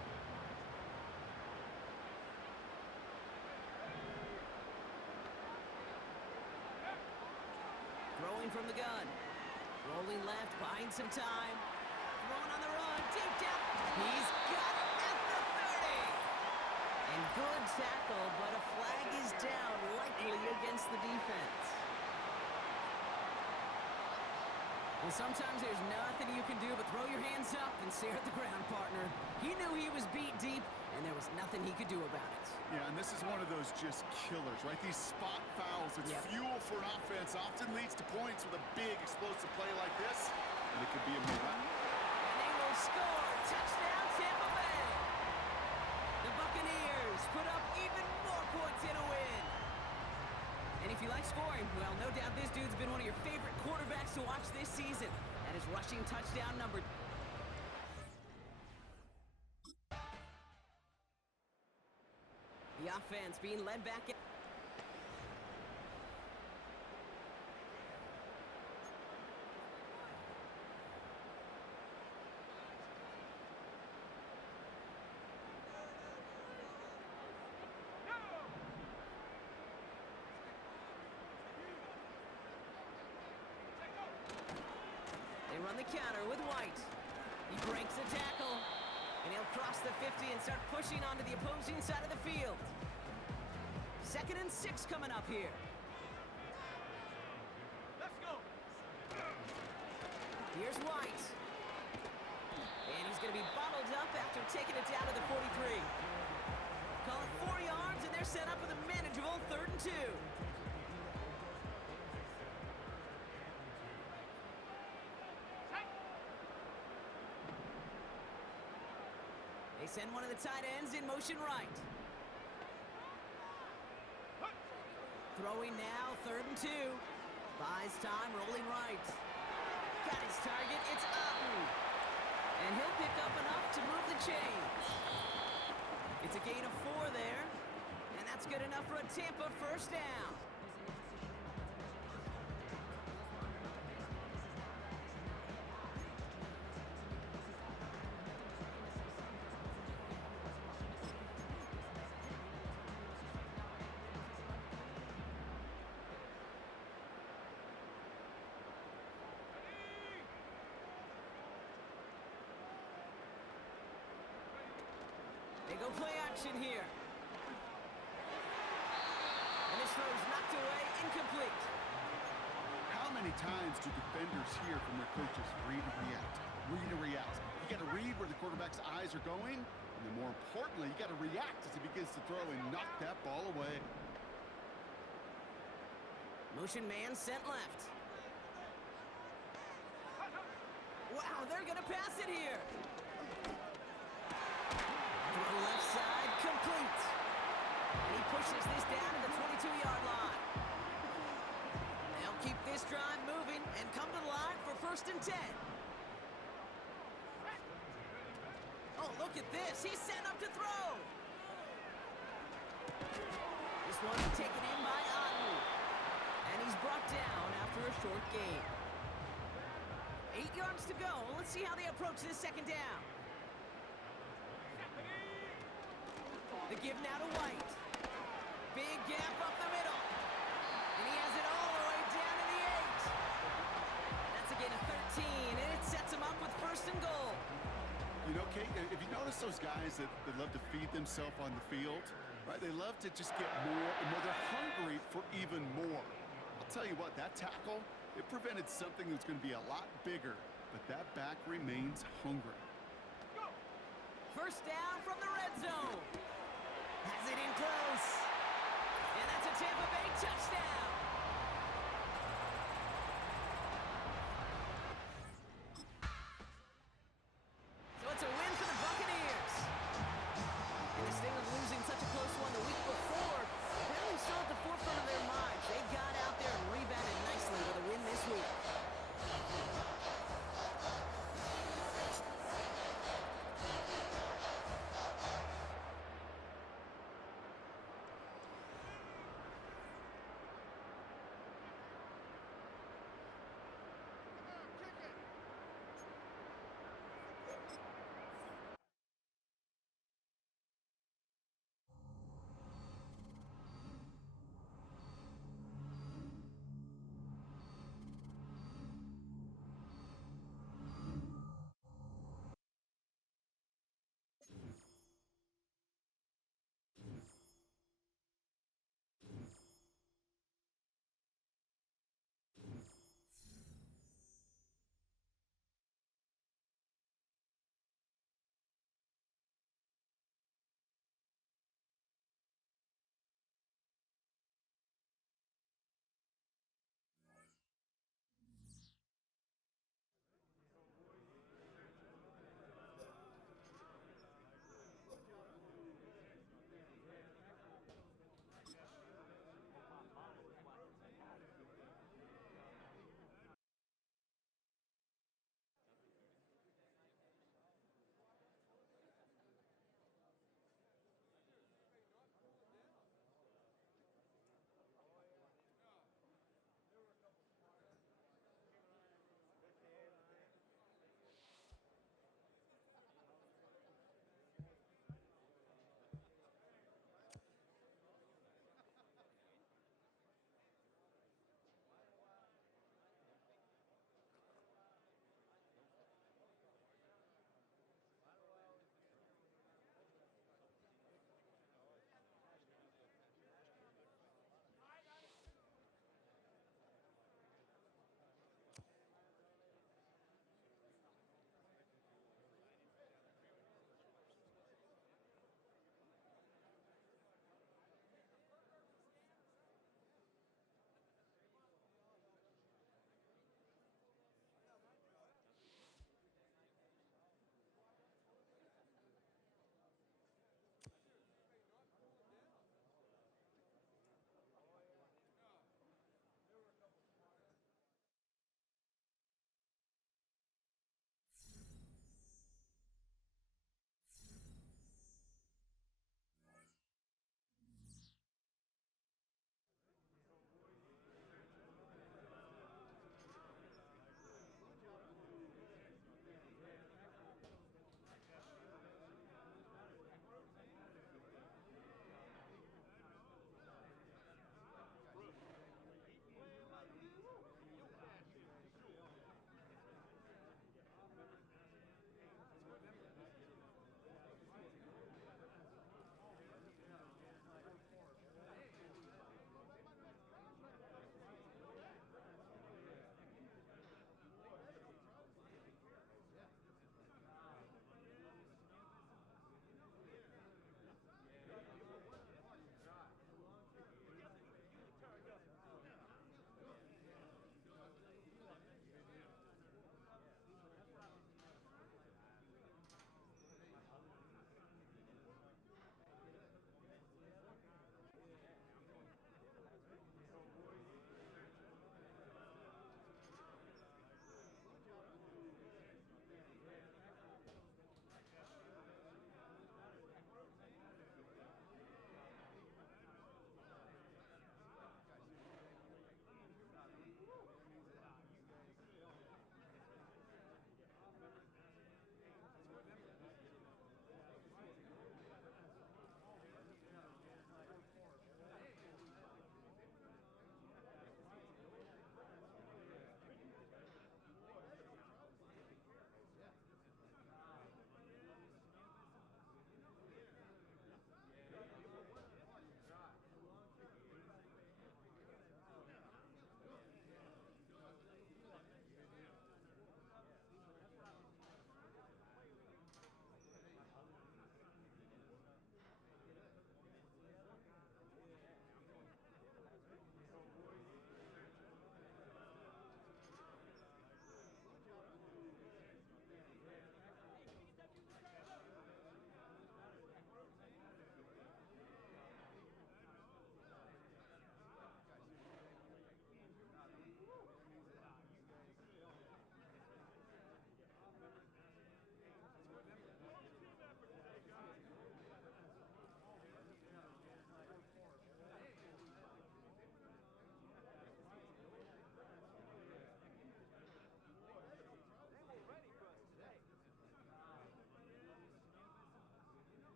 Throwing from the gun. Rolling left, buying some time. Throwing on the run, deep down. He's got it at the 30. And good tackle, but a flag is down, likely against the defense. Well, sometimes there's nothing you can do but throw your hands up and stare at the ground, partner. He knew he was beat deep, and there was nothing he could do about it. Yeah, and this is one of those just killers, right? These spot fouls, it's fuel for an offense, often leads to points with a big explosive play like this, and it could be a miracle. And they will score. Touchdown, Tampa Bay. The Buccaneers put up even more points in a win. And if you like scoring, well, no doubt this dude's been one of your favorite quarterbacks to watch this season. That is rushing touchdown number. The offense being led back in. They run the counter with White. He breaks the tackle. And he'll cross the 50 and start pushing onto the opposing side of the field. 2nd and 6 coming up here. Let's go. Here's White. And he's going to be bottled up after taking it down to the 43. Call it 4 yards, and they're set up with a manageable 3rd and 2. They send one of the tight ends in motion right. Throwing now, 3rd and 2. Buys time, rolling right. Got his target, it's Otten. And he'll pick up enough to move the chains. It's a gain of 4 there. And that's good enough for a Tampa first down. They go play action here. And this throw's knocked away, incomplete. How many times do defenders hear from their coaches, read and react, read and react? You got to read where the quarterback's eyes are going, and then more importantly, you got to react as he begins to throw and knock that ball away. Motion man sent left. Wow, they're going to pass it here. Throw left side, complete. And he pushes this down to the 22-yard line. They'll keep this drive moving and come to the line for 1st and 10. Oh, look at this. He's set up to throw. This one's taken in by Otten. And he's brought down after a short gain. 8 yards to go. Let's see how they approach this 2nd down. The give now to White. Big gap up the middle. And he has it all the way down to the 8. That's a gain of 13, and it sets him up with 1st and goal. You know, Kate, if you notice those guys that love to feed themselves on the field, right? They love to just get more and more. They're hungry for even more. I'll tell you what, that tackle, it prevented something that's going to be a lot bigger, but that back remains hungry. 1st down from the red zone. Has it in close. And that's a Tampa Bay touchdown. So it's a win for the Buccaneers. And the sting of losing such a close one the week before, apparently still at the forefront of their minds. They got out there and rebounded nicely with a win this week.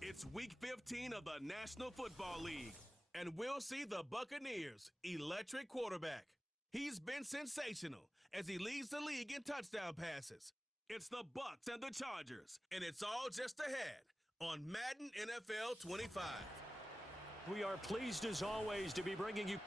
It's Week 15 of the National Football League, and we'll see the Buccaneers' electric quarterback. He's been sensational as he leads the league in touchdown passes. It's the Bucs and the Chargers, and it's all just ahead on Madden NFL 25. We are pleased as always to be bringing you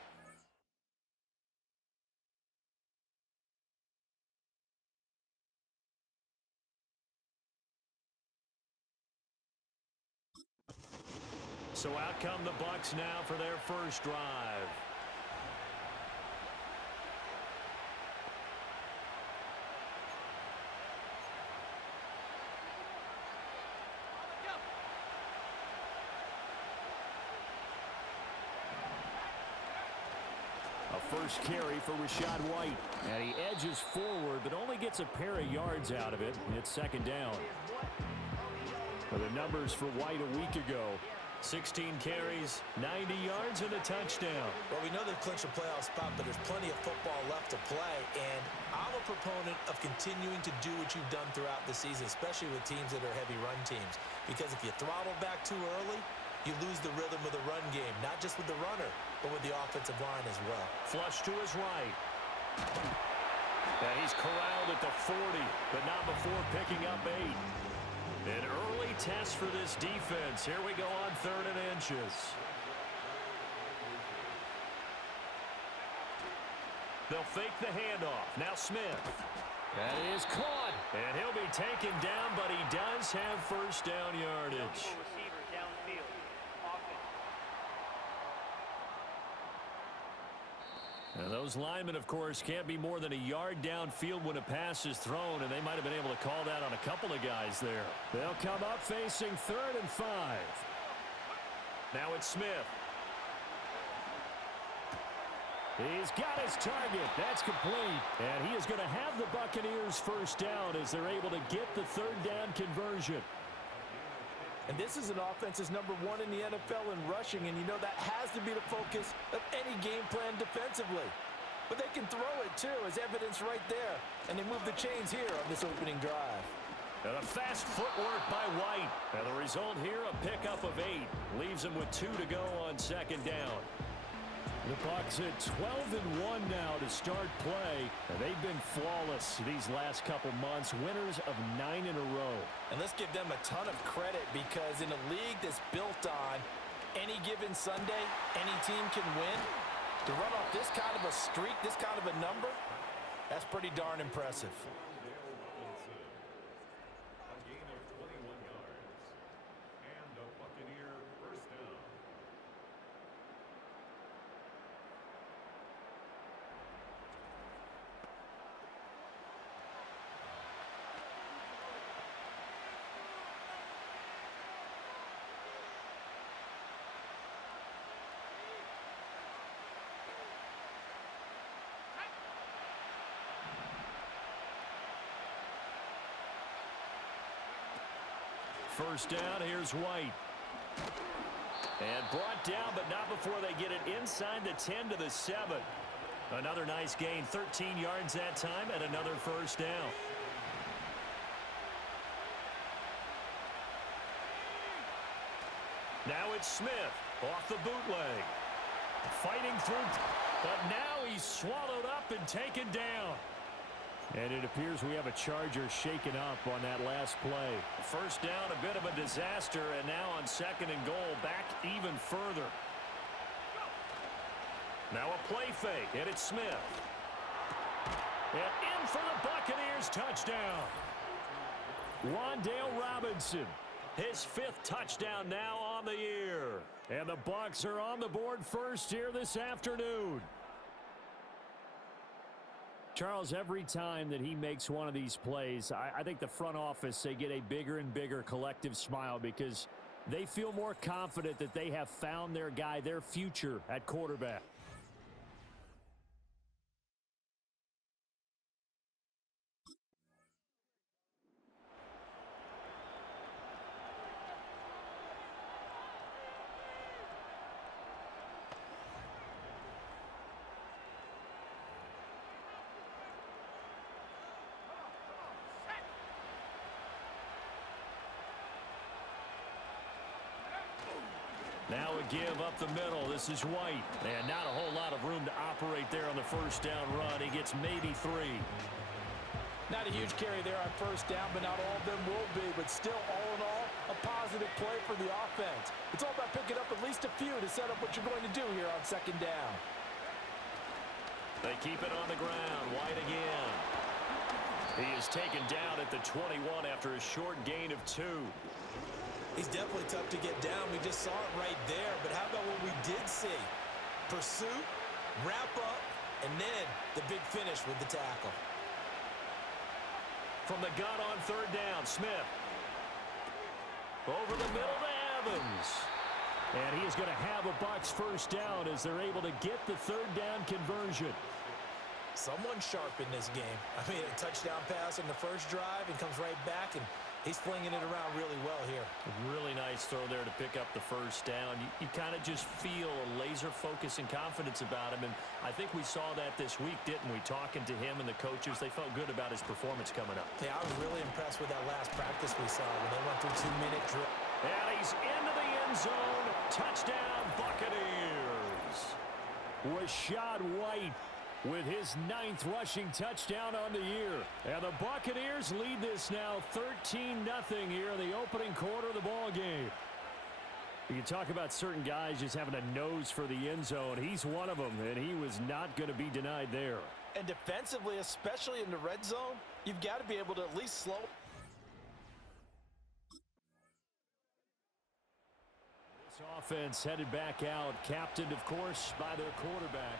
So out come the Bucs now for their first drive. A first carry for Rachaad White. And he edges forward, but only gets a pair of yards out of it. It's second down. For the numbers for White a week ago. 16 carries, 90 yards, and a touchdown. Well, we know they've clinched a playoff spot, but there's plenty of football left to play, and I'm a proponent of continuing to do what you've done throughout the season, especially with teams that are heavy run teams, because if you throttle back too early, you lose the rhythm of the run game, not just with the runner, but with the offensive line as well. Flush to his right. And he's corralled at the 40, but not before picking up 8. An early test for this defense. Here we go on 3rd and inches. They'll fake the handoff. Now Smith. That is caught. And he'll be taken down, but he does have first down yardage. And those linemen, of course, can't be more than a yard downfield when a pass is thrown, and they might have been able to call that on a couple of guys there. They'll come up facing 3rd and 5. Now it's Smith. He's got his target. That's complete. And he is going to have the Buccaneers first down as they're able to get the 3rd down conversion. And this is an offense that's number 1 in the NFL in rushing, and you know that has to be the focus of any game plan defensively. But they can throw it, too, as evidence right there. And they move the chains here on this opening drive. And a fast footwork by White. And the result here, a pickup of 8. Leaves him with 2 to go on second down. The Bucs at 12-1 now to start play. And they've been flawless these last couple months, winners of 9 in a row. And let's give them a ton of credit, because in a league that's built on any given Sunday, any team can win. To run off this kind of a streak, this kind of a number, that's pretty darn impressive. First down, here's White. And brought down, but not before they get it inside the 10 to the 7. Another nice gain, 13 yards that time, and another first down. Now it's Smith off the bootleg. Fighting through, but now he's swallowed up and taken down. And it appears we have a Charger shaken up on that last play. First down, a bit of a disaster, and now on 2nd and goal, back even further. Now a play fake, and it's Smith. And in for the Buccaneers, touchdown. Wan'Dale Robinson, his 5th touchdown now on the year. And the Bucs are on the board first here this afternoon. Charles, every time that he makes one of these plays, I think the front office, they get a bigger and bigger collective smile, because they feel more confident that they have found their guy, their future at quarterback. Now a give up the middle. This is White. And not a whole lot of room to operate there on the first down run. He gets maybe 3. Not a huge carry there on first down, but not all of them will be. But still, all in all, a positive play for the offense. It's all about picking up at least a few to set up what you're going to do here on second down. They keep it on the ground. White again. He is taken down at the 21 after a short gain of 2. He's definitely tough to get down. We just saw it right there. But how about what we did see? Pursuit, wrap up, and then the big finish with the tackle. From the gun on third down, Smith. Over the middle to Evans. And he is going to have a Bucs first down as they're able to get the third down conversion. Someone sharp in this game. I mean, a touchdown pass in the first drive and comes right back, and he's flinging it around really well here. Really nice throw there to pick up the first down. You kind of just feel a laser focus and confidence about him, and I think we saw that this week, didn't we? Talking to him and the coaches, they felt good about his performance coming up. Yeah, I was really impressed with that last practice we saw when they went through 2-minute drill. And he's into the end zone. Touchdown, Buccaneers. Rachaad White with his 9th rushing touchdown on the year. And the Buccaneers lead this now 13-0 here in the opening quarter of the ball game. You can talk about certain guys just having a nose for the end zone. He's one of them, and he was not going to be denied there. And defensively, especially in the red zone, you've got to be able to at least slow. This offense headed back out, captained, of course, by their quarterback.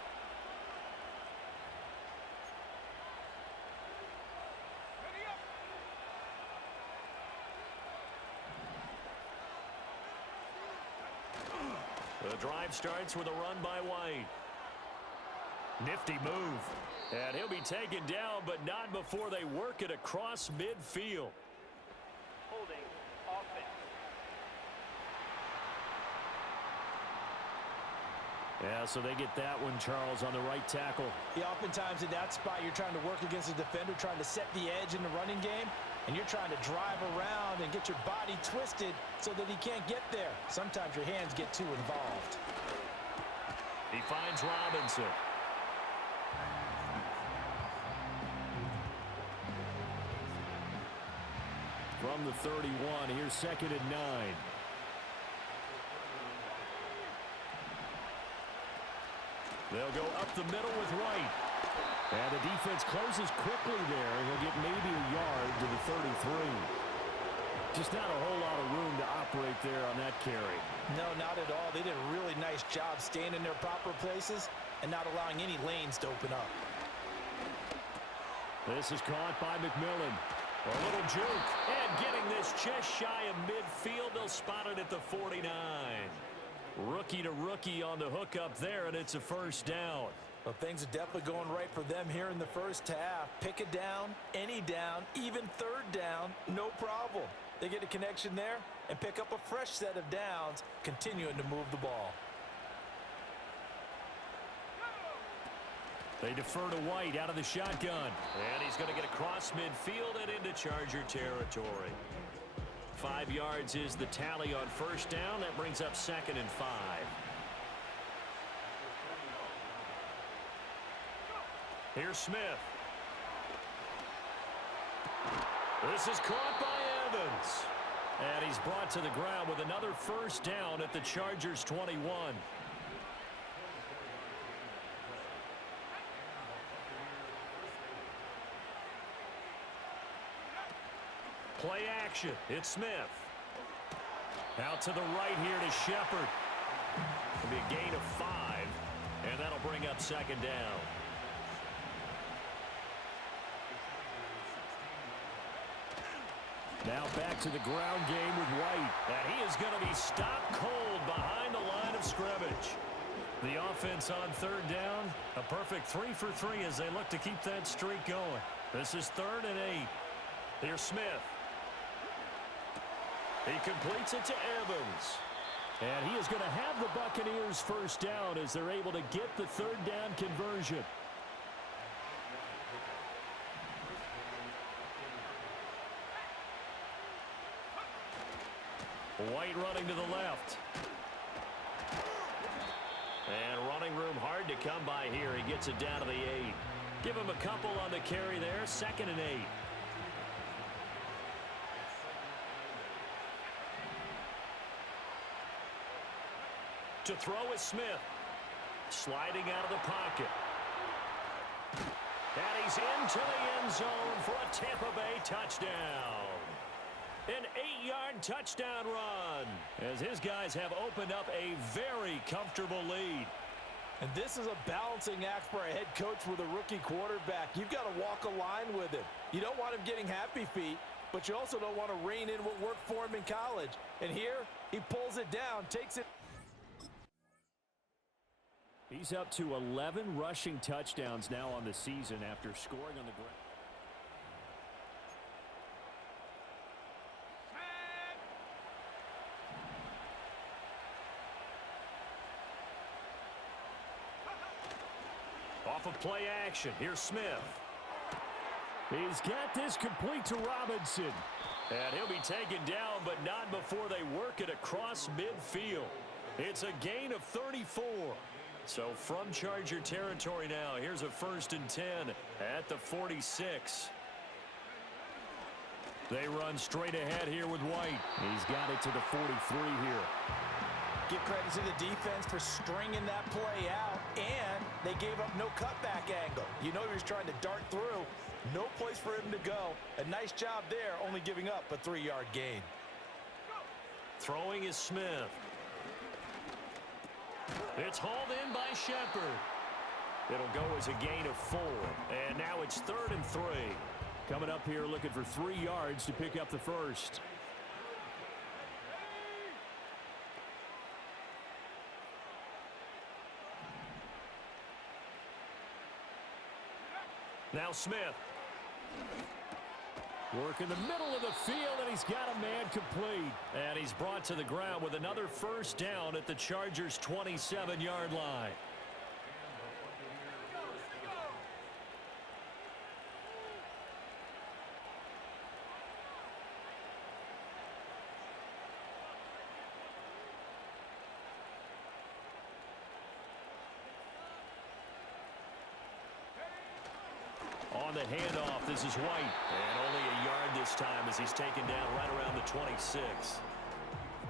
The drive starts with a run by White. Nifty move. And he'll be taken down, but not before they work it across midfield. Holding offense. Yeah, so they get that one, Charles, on the right tackle. Yeah, oftentimes in that spot, you're trying to work against a defender, trying to set the edge in the running game, and you're trying to drive around and get your body twisted so that he can't get there. Sometimes your hands get too involved. He finds Robinson. From the 31, here's 2nd and 9. They'll go up the middle with White. And the defense closes quickly there, and he'll get maybe a yard to the 33. Just not a whole lot of room to operate there on that carry. No, not at all. They did a really nice job staying in their proper places and not allowing any lanes to open up. This is caught by McMillan. A little juke. And getting this just shy of midfield, they'll spot it at the 49. Rookie to rookie on the hookup there, and it's a first down. Well, things are definitely going right for them here in the first half. Pick a down, any down, even third down, no problem. They get a connection there and pick up a fresh set of downs, continuing to move the ball. They defer to White out of the shotgun. And he's going to get across midfield and into Charger territory. 5 yards is the tally on first down. That brings up 2nd and 5. Here's Smith. This is caught by Evans. And he's brought to the ground with another first down at the Chargers' 21. Play action. It's Smith. Out to the right here to Shepard. It'll be a gain of 5, and that'll bring up 2nd down. Now back to the ground game with White. And he is going to be stopped cold behind the line of scrimmage. The offense on third down, a perfect 3 for 3 as they look to keep that streak going. This is 3rd and 8. Here's Smith. He completes it to Evans. And he is going to have the Buccaneers first down as they're able to get the third down conversion. White running to the left. And running room hard to come by here. He gets it down to the 8. Give him a couple on the carry there. 2nd and 8. To throw is Smith. Sliding out of the pocket. And he's into the end zone for a Tampa Bay touchdown. An 8-yard touchdown run as his guys have opened up a very comfortable lead. And this is a balancing act for a head coach with a rookie quarterback. You've got to walk a line with him. You don't want him getting happy feet, but you also don't want to rein in what worked for him in college. And here, he pulls it down, takes it. He's up to 11 rushing touchdowns now on the season after scoring on the ground. Off of play action, here's Smith. He's got this complete to Robinson. And he'll be taken down, but not before they work it across midfield. It's a gain of 34. So from Charger territory now, here's a 1st and 10 at the 46. They run straight ahead here with White. He's got it to the 43 here. Give credit to the defense for stringing that play out, and they gave up no cutback angle. You know he was trying to dart through. No place for him to go. A nice job there, only giving up a 3-yard gain. Throwing is Smith. It's hauled in by Shepard. It'll go as a gain of 4. And now it's 3rd and 3. Coming up here looking for 3 yards to pick up the first. Now Smith. Work in the middle of the field, and he's got a man complete. And he's brought to the ground with another 1st down at the Chargers' 27-yard line. On the handoff, this is White. And only a yard this time as he's taken down right around the 26.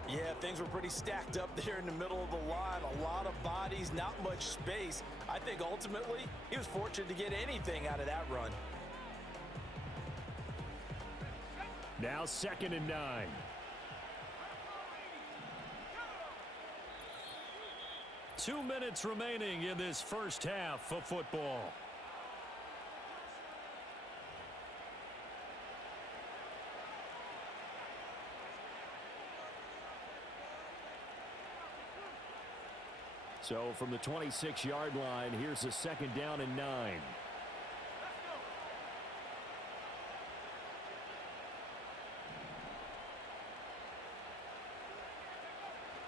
Yeah, things were pretty stacked up there in the middle of the line. A lot of bodies, not much space. I think ultimately he was fortunate to get anything out of that run. Now 2nd and 9. Two minutes remaining in this first half of football. So from the 26-yard line, here's a 2nd down and 9.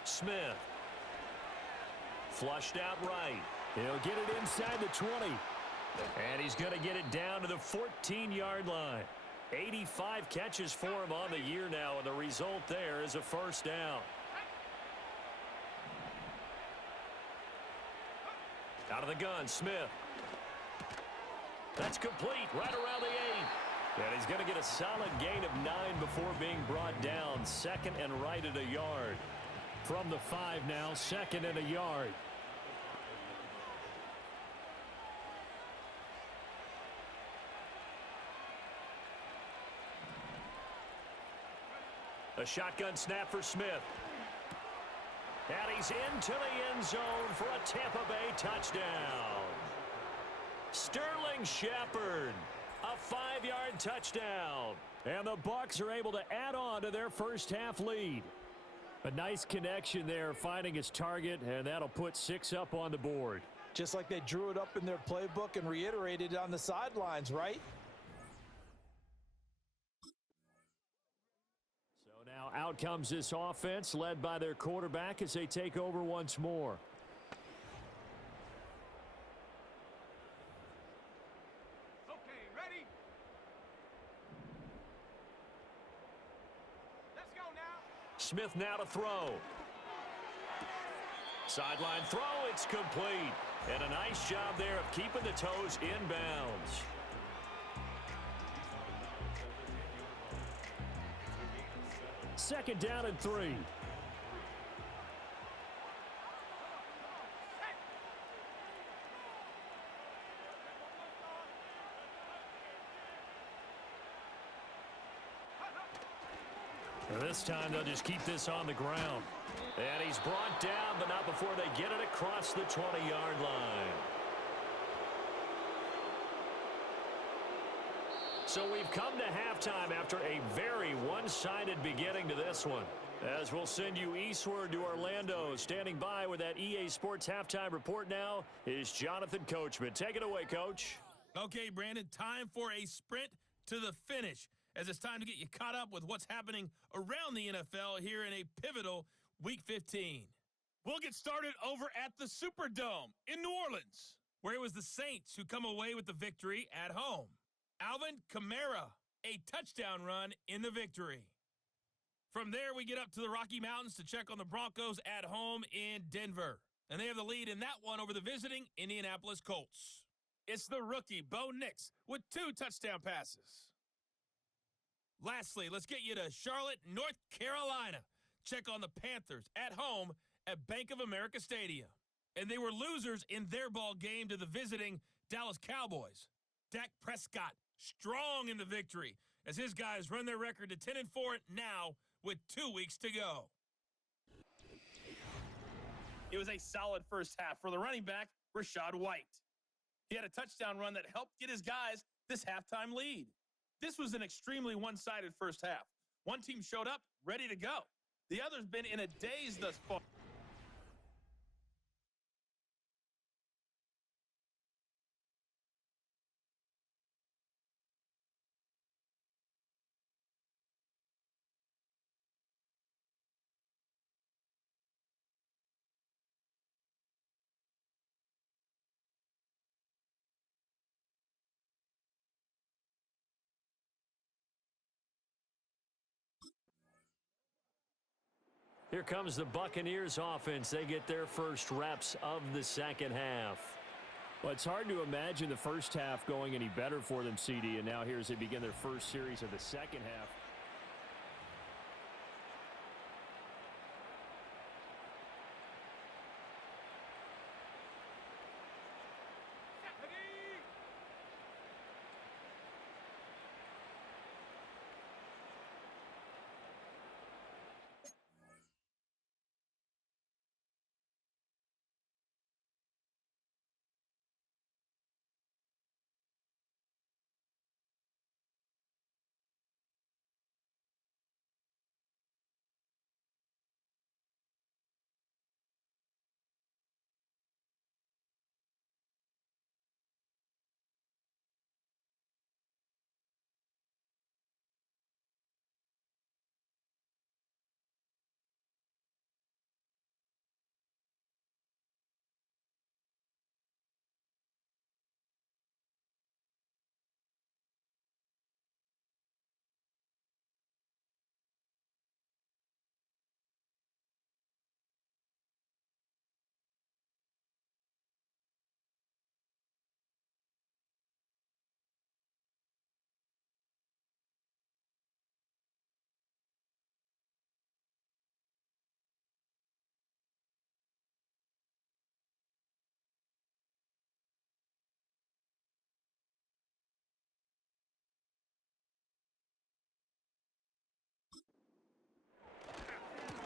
Smith. Flushed out right. He'll get it inside the 20. And he's going to get it down to the 14-yard line. 85 catches for him on the year now, and the result there is a 1st down. Out of the gun, Smith. That's complete right around the 8. And he's going to get a solid gain of 9 before being brought down. 2nd and right at a yard. From the 5 now, 2nd and a yard. A shotgun snap for Smith. And he's into the end zone for a Tampa Bay touchdown. Sterling Shepard, a 5-yard touchdown. And the Bucs are able to add on to their first half lead. A nice connection there, finding his target, and that'll put 6 up on the board. Just like they drew it up in their playbook and reiterated it on the sidelines, right? Now out comes this offense, led by their quarterback as they take over once more. Okay, ready? Let's go now. Smith now to throw. Sideline throw, it's complete. And a nice job there of keeping the toes inbounds. Second down and 3. This time they'll just keep this on the ground. And he's brought down, but not before they get it across the 20-yard line. So we've come to halftime after a very one-sided beginning to this one. As we'll send you eastward to Orlando. Standing by with that EA Sports halftime report now is Jonathan Coachman. Take it away, Coach. Okay, Brandon, time for a sprint to the finish, as it's time to get you caught up with what's happening around the NFL here in a pivotal Week 15. We'll get started over at the Superdome in New Orleans, where it was the Saints who come away with the victory at home. Alvin Kamara, a touchdown run in the victory. From there, we get up to the Rocky Mountains to check on the Broncos at home in Denver. And they have the lead in that one over the visiting Indianapolis Colts. It's the rookie, Bo Nix, with 2 touchdown passes. Lastly, let's get you to Charlotte, North Carolina. Check on the Panthers at home at Bank of America Stadium. And they were losers in their ball game to the visiting Dallas Cowboys. Dak Prescott strong in the victory as his guys run their record to 10-4 now with 2 weeks to go. It was a solid first half for the running back, Rachaad White. He had a touchdown run that helped get his guys this halftime lead. This was an extremely one-sided first half. One team showed up ready to go. The other's been in a daze thus far. Here comes the Buccaneers offense. They get their first reps of the second half. Well, it's hard to imagine the first half going any better for them, CD, and now here as they begin their first series of the second half.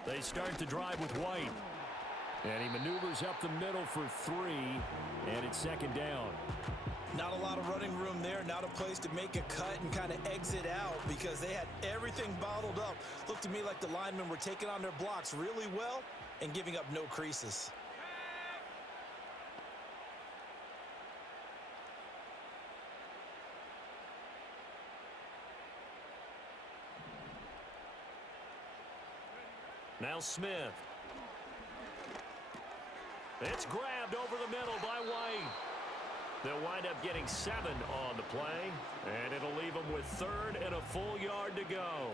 They start the drive with White. And he maneuvers up the middle for 3, and it's second down. Not a lot of running room there, not a place to make a cut and kind of exit out because they had everything bottled up. Looked to me like the linemen were taking on their blocks really well and giving up no creases. Now Smith. It's grabbed over the middle by White. They'll wind up getting 7 on the play, and it'll leave them with 3rd and a full yard to go.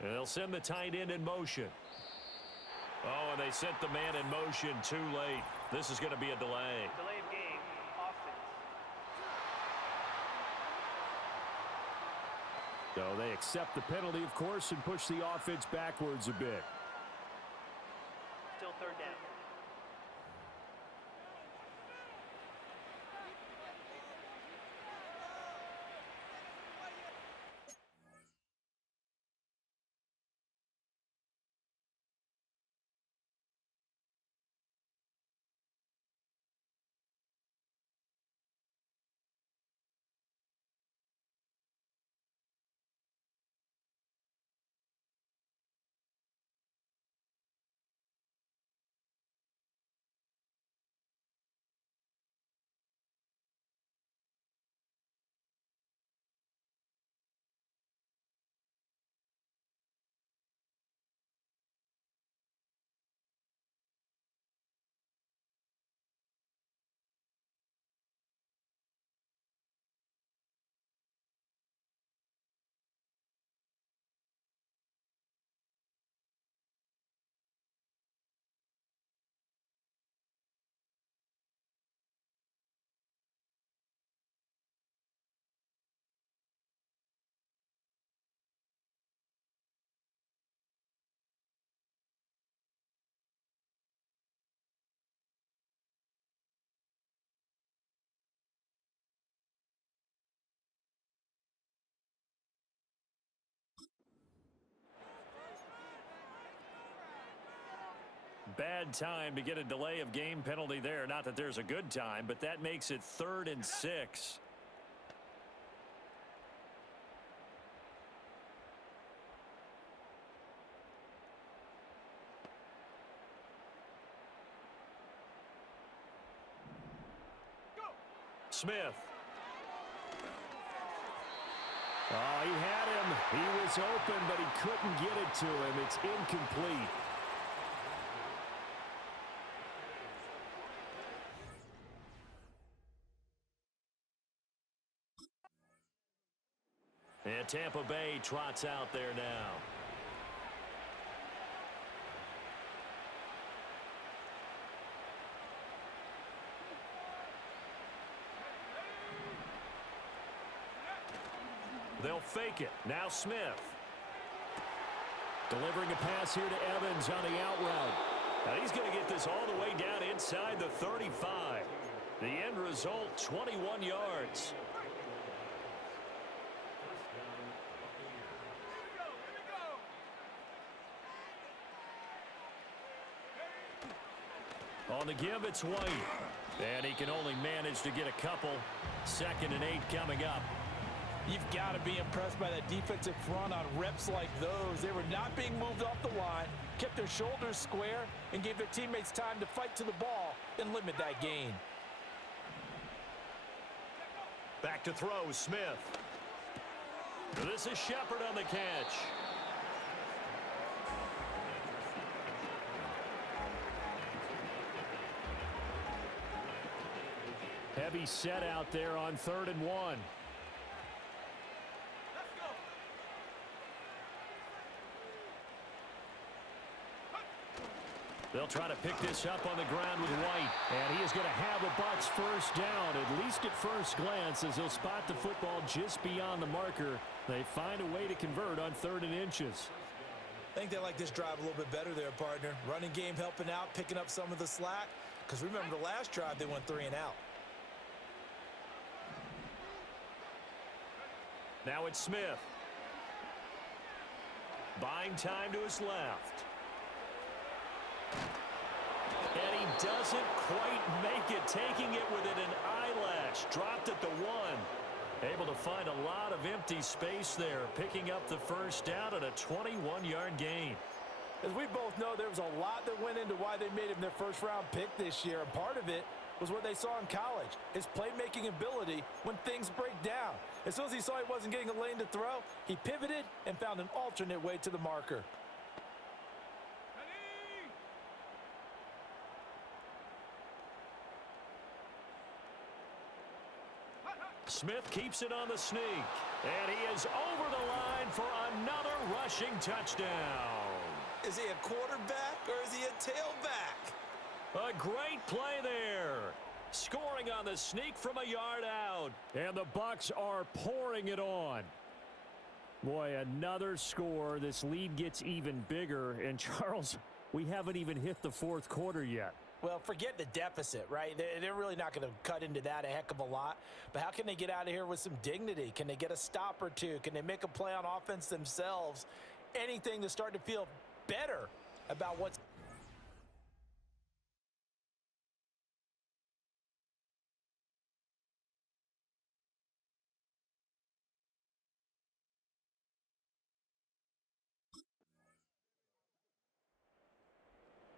And they'll send the tight end in motion. Oh, and they sent the man in motion too late. This is going to be a delay. Delay of game, offense. So they accept the penalty, of course, and push the offense backwards a bit. Still third down. Bad time to get a delay of game penalty there. Not that there's a good time, but that makes it 3rd and 6. Smith. Oh, he had him. He was open, but he couldn't get it to him. It's incomplete. And Tampa Bay trots out there now. They'll fake it. Now Smith. Delivering a pass here to Evans on the out route. Now he's going to get this all the way down inside the 35. The end result, 21 yards. On the give, it's White. And he can only manage to get a couple. 2nd and 8 coming up. You've got to be impressed by that defensive front on reps like those. They were not being moved off the line, kept their shoulders square, and gave their teammates time to fight to the ball and limit that gain. Back to throw, Smith. This is Shepard on the catch. Heavy set out there on 3rd and 1. They'll try to pick this up on the ground with White. And he is going to have the Bucs first down, at least at first glance, as he'll spot the football just beyond the marker. They find a way to convert on 3rd and inches. I think they like this drive a little bit better there, partner. Running game helping out, picking up some of the slack. Because remember the last drive, they went 3 and out. Now it's Smith. Buying time to his left. And he doesn't quite make it, taking it within an eyelash. Dropped at the 1. Able to find a lot of empty space there, picking up the first down at a 21-yard gain. As we both know, there was a lot that went into why they made him their first-round pick this year, and part of it was what they saw in college, his playmaking ability when things break down. As soon as he saw he wasn't getting a lane to throw, he pivoted and found an alternate way to the marker. Smith keeps it on the sneak. And he is over the line for another rushing touchdown. Is he a quarterback or is he a tailback? A great play there. Scoring on the sneak from a yard out. And the Bucs are pouring it on. Boy, another score. This lead gets even bigger. And, Charles, we haven't even hit the fourth quarter yet. Well, forget the deficit, right? They're really not going to cut into that a heck of a lot. But how can they get out of here with some dignity? Can they get a stop or two? Can they make a play on offense themselves? Anything to start to feel better about what's...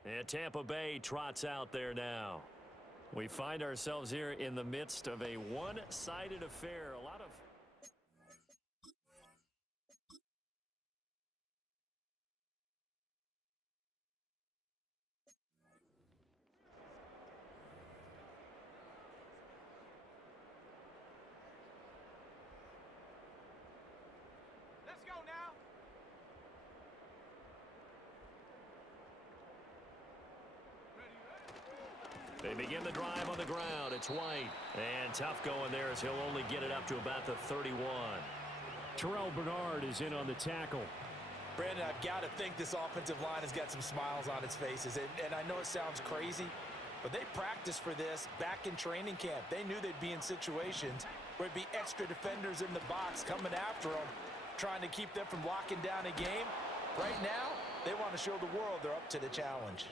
And Tampa Bay trots out there now. We find ourselves here in the midst of a one-sided affair. A lot of... Let's go now. They begin the drive on the ground. It's White. And tough going there as he'll only get it up to about the 31. Terrell Bernard is in on the tackle. Brandon, I've got to think this offensive line has got some smiles on its faces. And I know it sounds crazy, but they practiced for this back in training camp. They knew they'd be in situations where it'd be extra defenders in the box coming after them, trying to keep them from locking down a game. Right now, they want to show the world they're up to the challenge.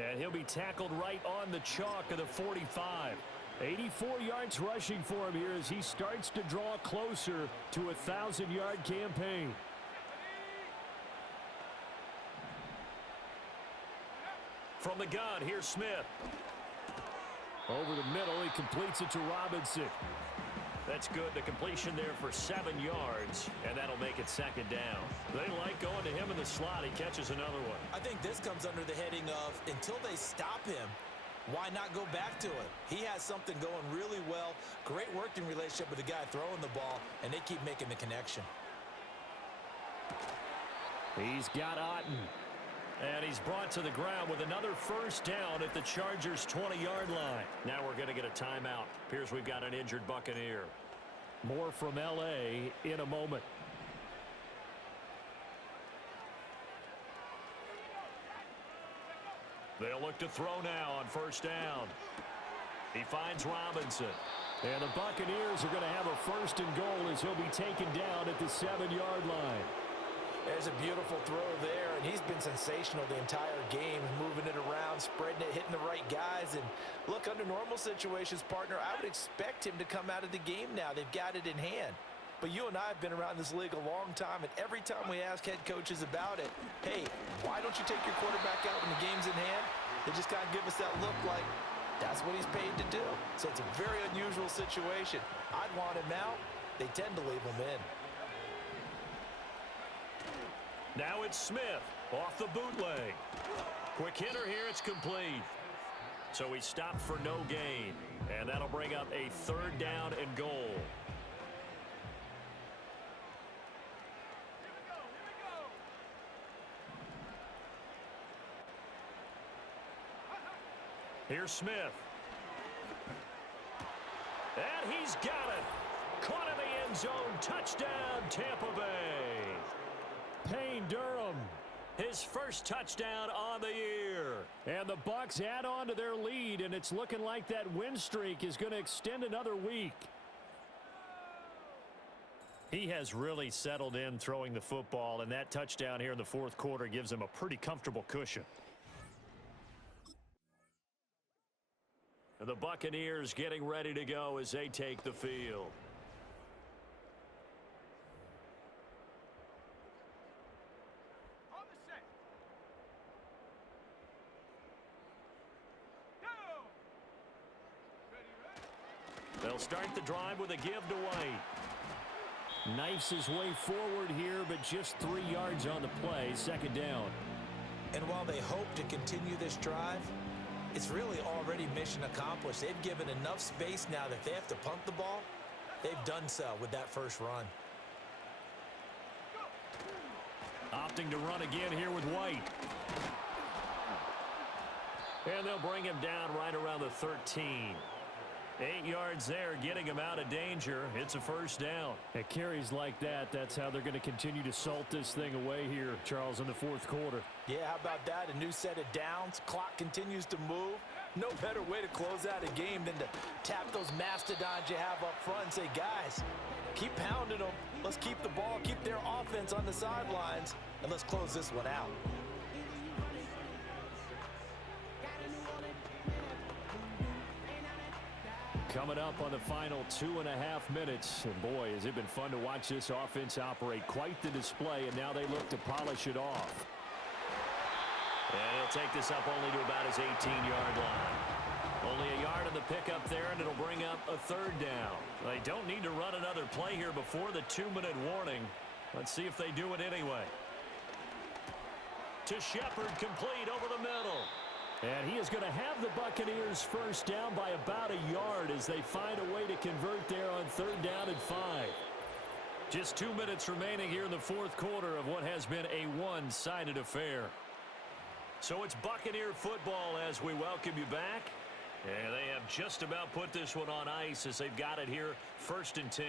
And he'll be tackled right on the chalk of the 45. 84 yards rushing for him here as he starts to draw closer to a 1,000-yard campaign. From the gun, here's Smith. Over the middle, he completes it to Robinson. That's good. The completion there for 7 yards, and that'll make it second down. They like going to him in the slot. He catches another one. I think this comes under the heading of until they stop him, why not go back to it? He has something going really well. Great working relationship with the guy throwing the ball, and they keep making the connection. He's got Otten. And he's brought to the ground with another first down at the Chargers' 20-yard line. Now we're going to get a timeout. Appears we've got an injured Buccaneer. More from L.A. in a moment. They'll look to throw now on first down. He finds Robinson. And the Buccaneers are going to have a first and goal as he'll be taken down at the 7-yard line. There's a beautiful throw there, and he's been sensational the entire game, moving it around, spreading it, hitting the right guys. And look, under normal situations, partner, I would expect him to come out of the game now. They've got it in hand. But you and I have been around this league a long time, and every time we ask head coaches about it, hey, why don't you take your quarterback out when the game's in hand? They just kind of give us that look like that's what he's paid to do. So it's a very unusual situation. I'd want him out. They tend to leave him in. Now it's Smith off the bootleg. Quick hitter here, it's complete. So he stopped for no gain, and that'll bring up a third down and goal. Here's Smith. And he's got it. Caught in the end zone. Touchdown, Tampa Bay. Payne Durham. His first touchdown on the year. And the Bucs add on to their lead, and it's looking like that win streak is going to extend another week. He has really settled in throwing the football, and that touchdown here in the fourth quarter gives him a pretty comfortable cushion. And the Buccaneers getting ready to go as they take the field. They'll start the drive with a give to White. Knifes his way forward here, but just 3 yards on the play. Second down. And while they hope to continue this drive, it's really already mission accomplished. They've given enough space now that if they have to punt the ball, They've done so with that first run. Opting to run again here with White. And they'll bring him down right around the 13. 8 yards there, getting him out of danger. It's a first down. At carries like that, that's how they're going to continue to salt this thing away here, Charles, in the fourth quarter. Yeah, how about that? A new set of downs. Clock continues to move. No better way to close out a game than to tap those mastodons you have up front and say, guys, keep pounding them. Let's keep the ball, keep their offense on the sidelines, and let's close this one out. Coming up on the final 2.5 minutes. And boy, has it been fun to watch this offense operate. Quite the display, and now they look to polish it off. And he'll take this up only to about his 18-yard line. Only a yard on the pickup there, and it'll bring up a third down. They don't need to run another play here before the 2-minute warning. Let's see if they do it anyway. To Shepard, complete over the middle. And he is going to have the Buccaneers first down by about a yard as they find a way to convert there on 3rd down and 5. Just 2 minutes remaining here in the fourth quarter of what has been a one-sided affair. So it's Buccaneer football as we welcome you back. And they have just about put this one on ice as they've got it here 1st and 10.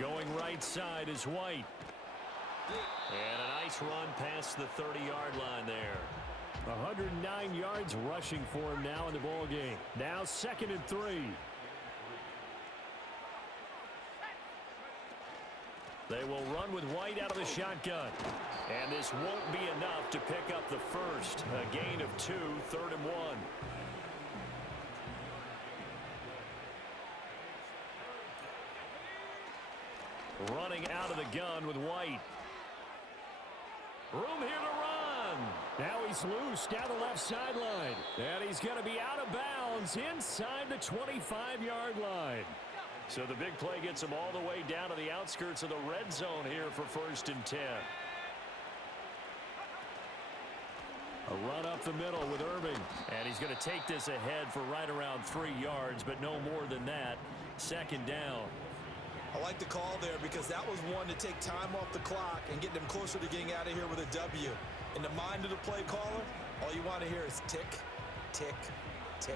Going right side is White. And a nice run past the 30-yard line there. 109 yards rushing for him now in the ball game. Now 2nd and 3. They will run with White out of the shotgun. And this won't be enough to pick up the first. A gain of 2, 3rd and 1. Running out of the gun with White. Room here to run. Now he's loose down the left sideline. And he's going to be out of bounds inside the 25-yard line. So the big play gets him all the way down to the outskirts of the red zone here for 1st and 10. A run up the middle with Irving. And he's going to take this ahead for right around 3 yards, but no more than that. 2nd down. I like the call there because that was one to take time off the clock and get them closer to getting out of here with a W. In the mind of the play caller, all you want to hear is tick, tick, tick.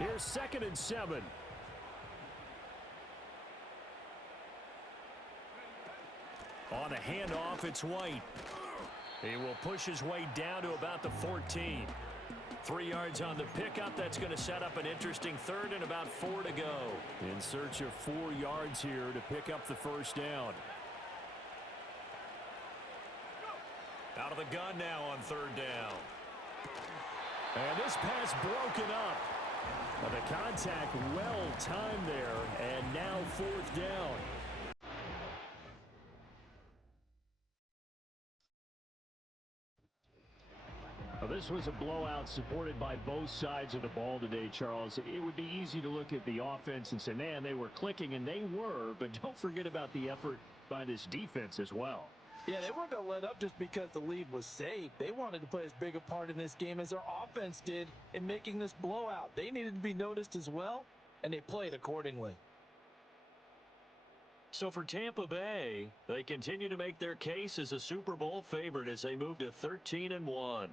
Here's 2nd and 7. On the handoff, it's White. He will push his way down to about the 14. 3 yards on the pickup. That's going to set up an interesting 3rd and about 4 to go. In search of 4 yards here to pick up the first down. Out of the gun now on 3rd down. And this pass broken up. But the contact well timed there. And now 4th down. This was a blowout supported by both sides of the ball today, Charles. It would be easy to look at the offense and say, man, they were clicking, and they were, but don't forget about the effort by this defense as well. Yeah, they weren't going to let up just because the lead was safe. They wanted to play as big a part in this game as their offense did in making this blowout. They needed to be noticed as well, and they played accordingly. So for Tampa Bay, they continue to make their case as a Super Bowl favorite as they move to 13-1.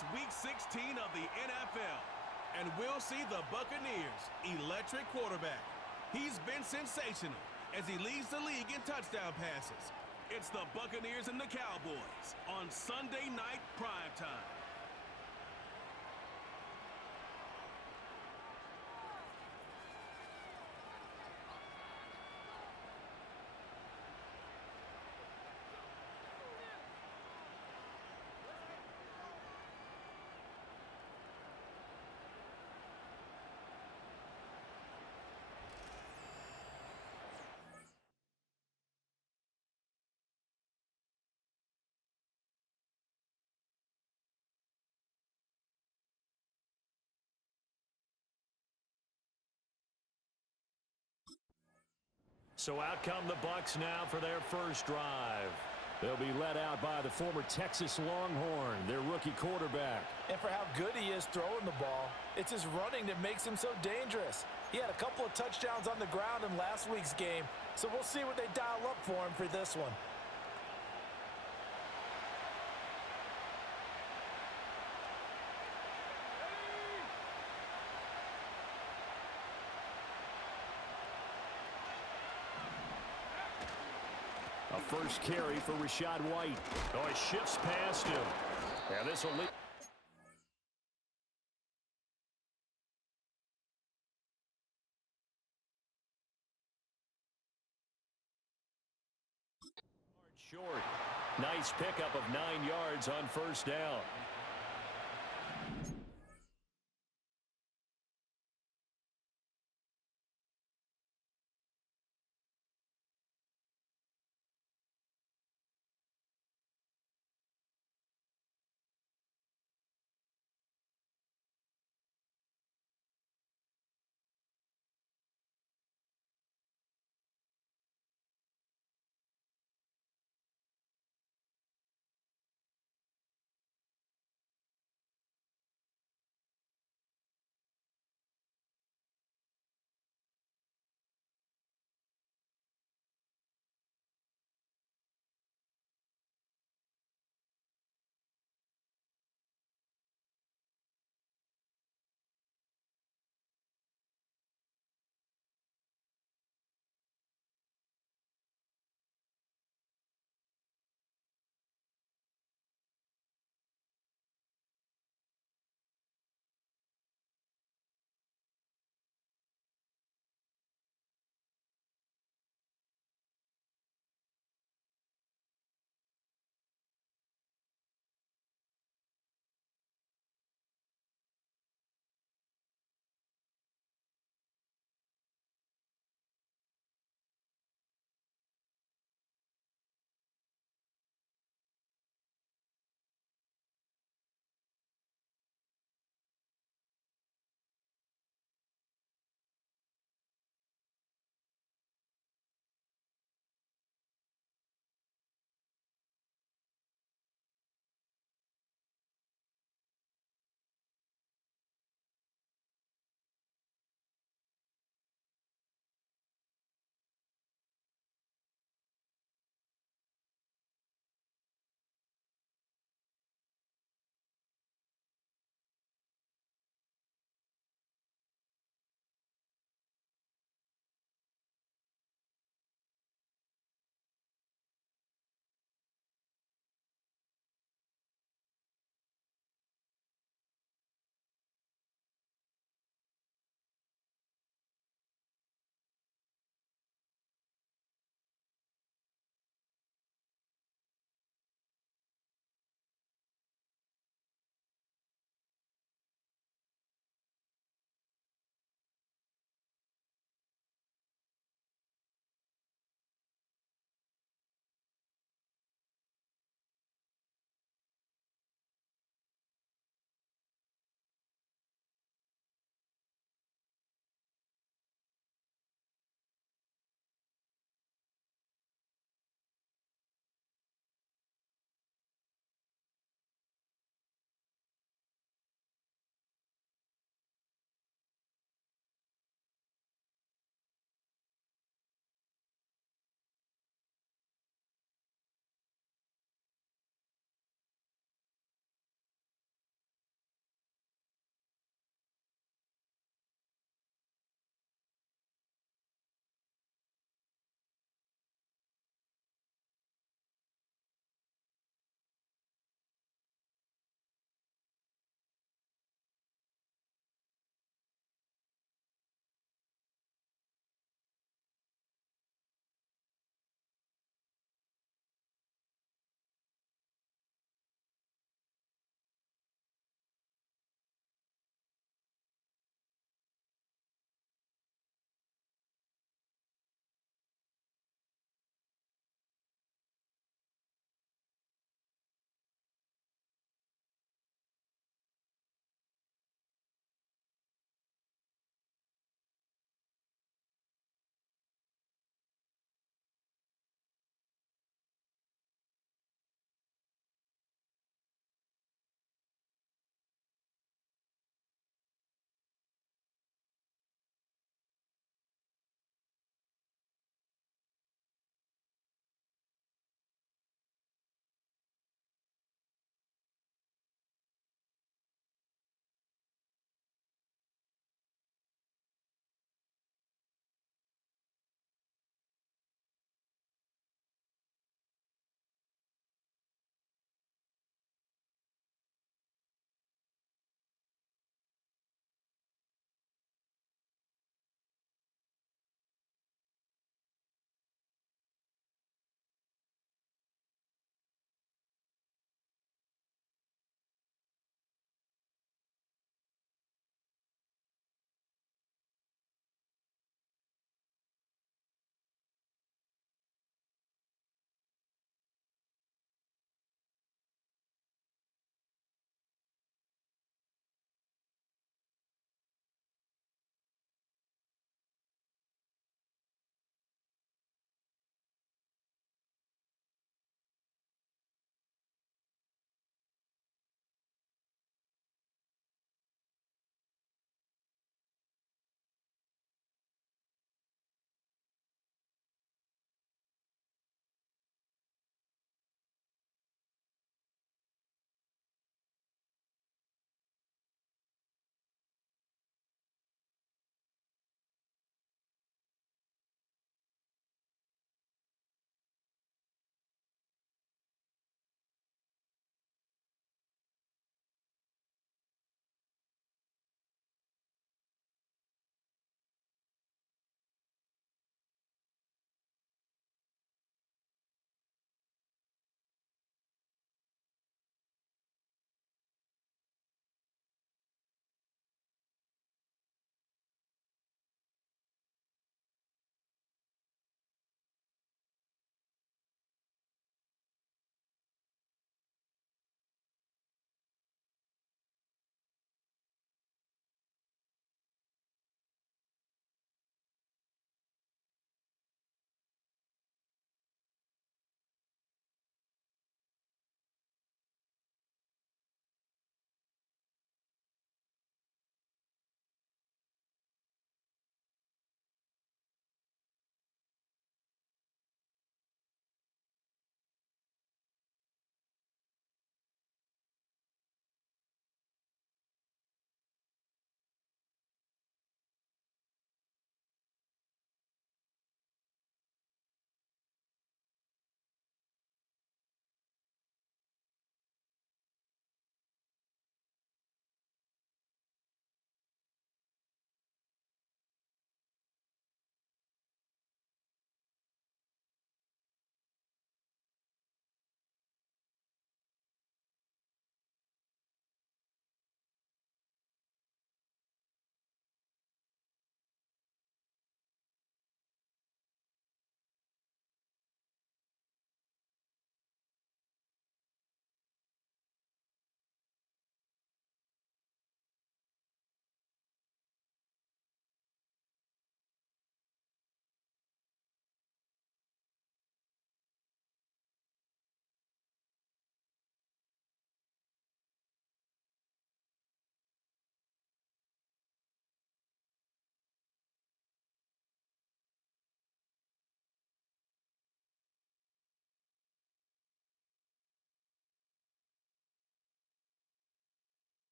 It's Week 16 of the NFL, and we'll see the Buccaneers' electric quarterback. He's been sensational as he leads the league in touchdown passes. It's the Buccaneers and the Cowboys on Sunday Night Primetime. So out come the Bucs now for their first drive. They'll be led out by the former Texas Longhorn, their rookie quarterback. And for how good he is throwing the ball, it's his running that makes him so dangerous. He had a couple of touchdowns on the ground in last week's game, so we'll see what they dial up for him for this one. A first carry for Rachaad White. Oh, he shifts past him. Yeah, this will lead. Short. Nice pickup of 9 yards on first down.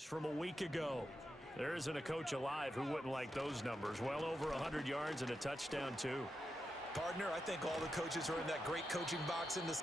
numbers from a week ago. There isn't a coach alive who wouldn't like those numbers. Well over 100 yards and a touchdown, too. Partner, I think all the coaches are in that great coaching box in this.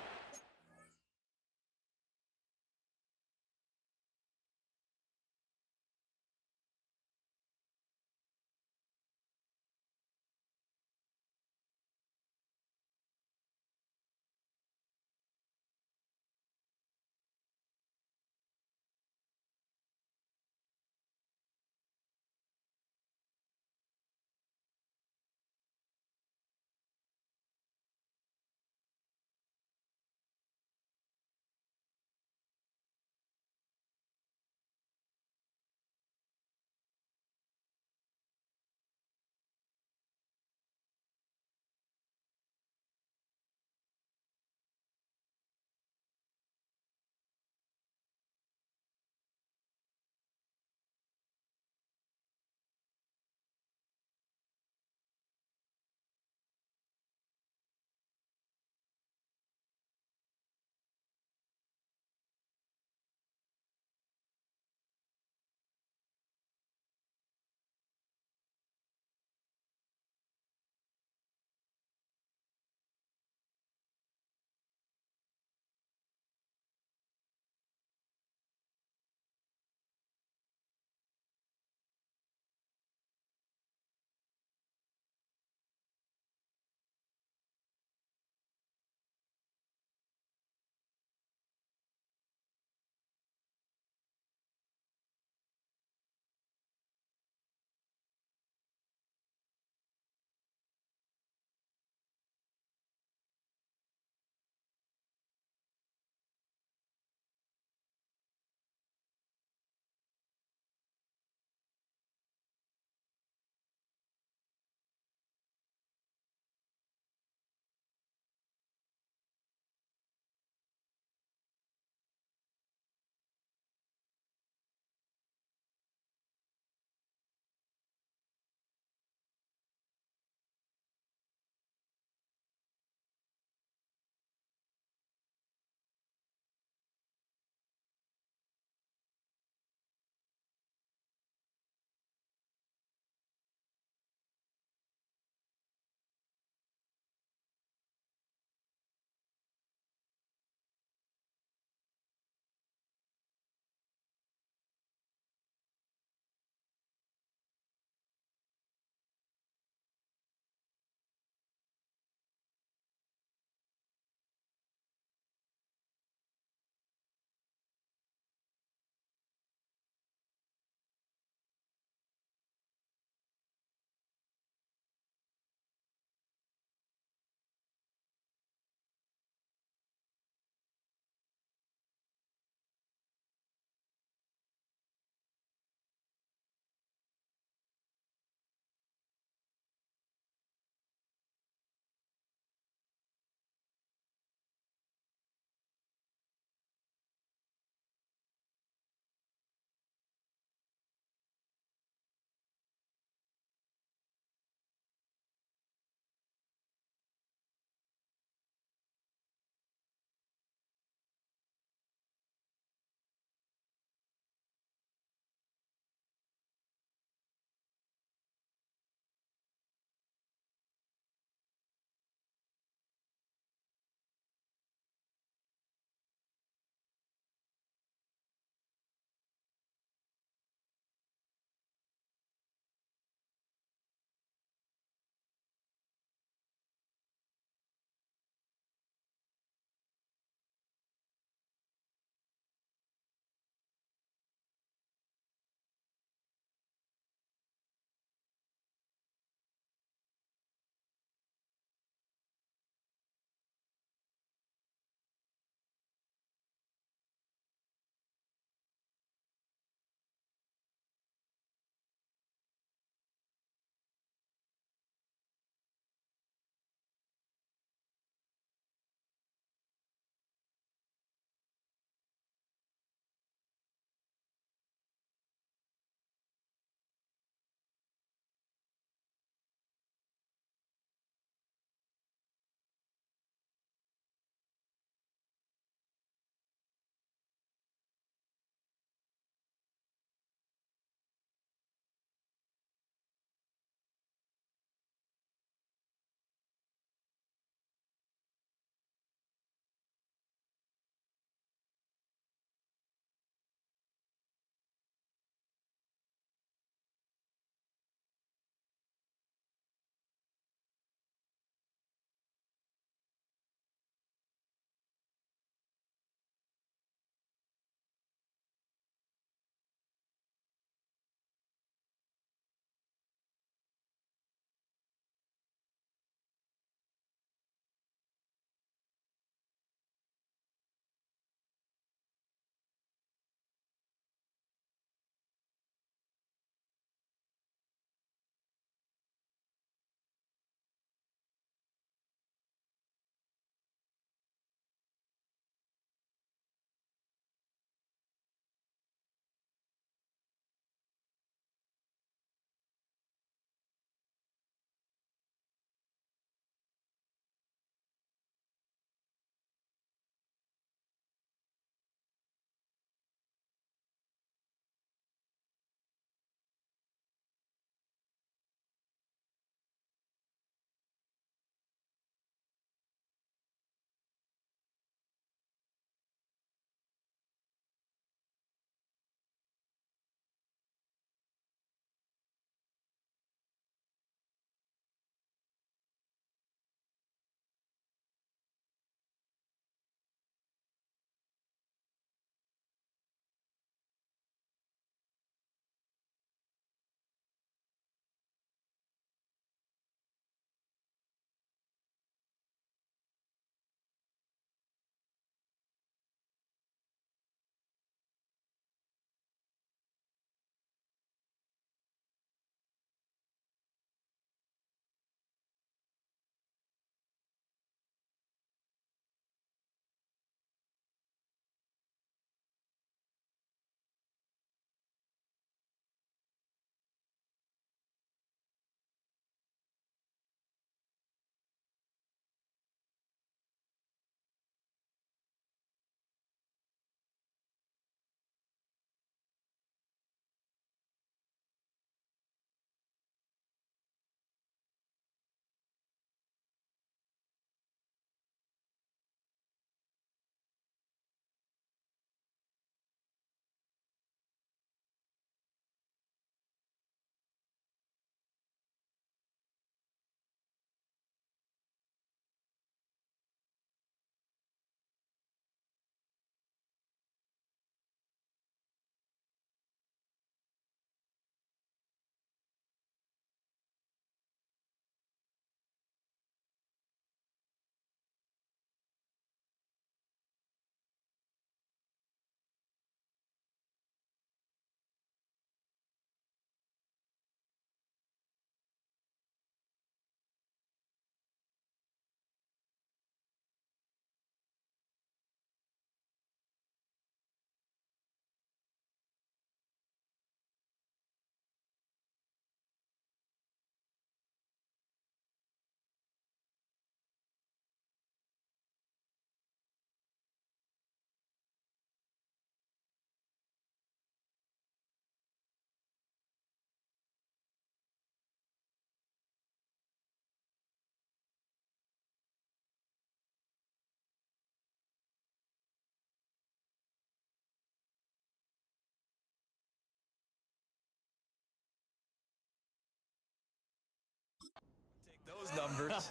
those numbers.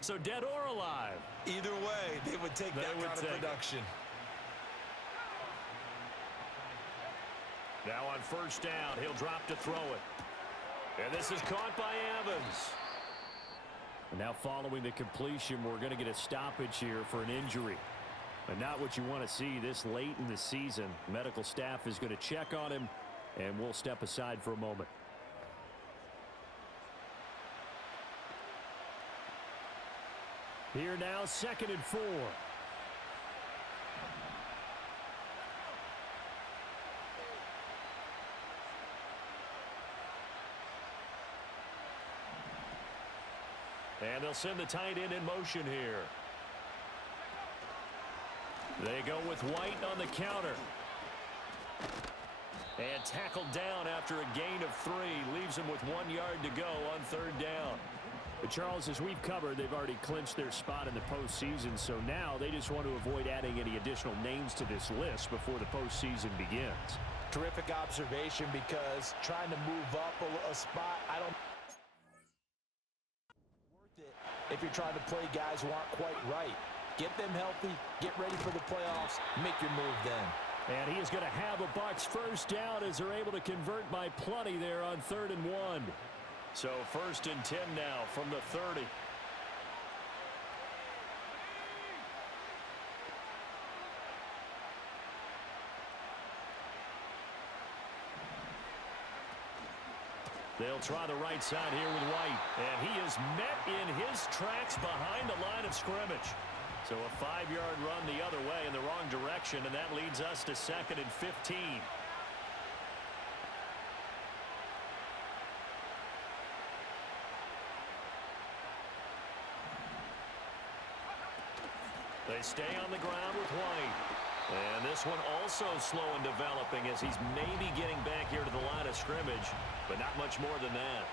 So dead or alive? Either way, they would take that kind of production. Now on first down, he'll drop to throw it. And this is caught by Evans. And now following the completion, we're going to get a stoppage here for an injury. And not what you want to see this late in the season. Medical staff is going to check on him, and we'll step aside for a moment. Here now, 2nd and 4. And they'll send the tight end in motion here. They go with White on the counter. And tackled down after a gain of 3. Leaves him with 1 yard to go on 3rd down. But Charles, as we've covered, they've already clinched their spot in the postseason. So now they just want to avoid adding any additional names to this list before the postseason begins. Terrific observation, because trying to move up a spot, I don't worth it if you're trying to play guys who aren't quite right. Get them healthy, get ready for the playoffs, make your move then. And he is going to have a Bucs first down as they're able to convert by plenty there on 3rd and 1. So 1st and 10 now from the 30. They'll try the right side here with White. And he is met in his tracks behind the line of scrimmage. So a 5-yard run the other way in the wrong direction, and that leads us to 2nd and 15. They stay on the ground with White. And this one also slow in developing as he's maybe getting back here to the line of scrimmage, but not much more than that.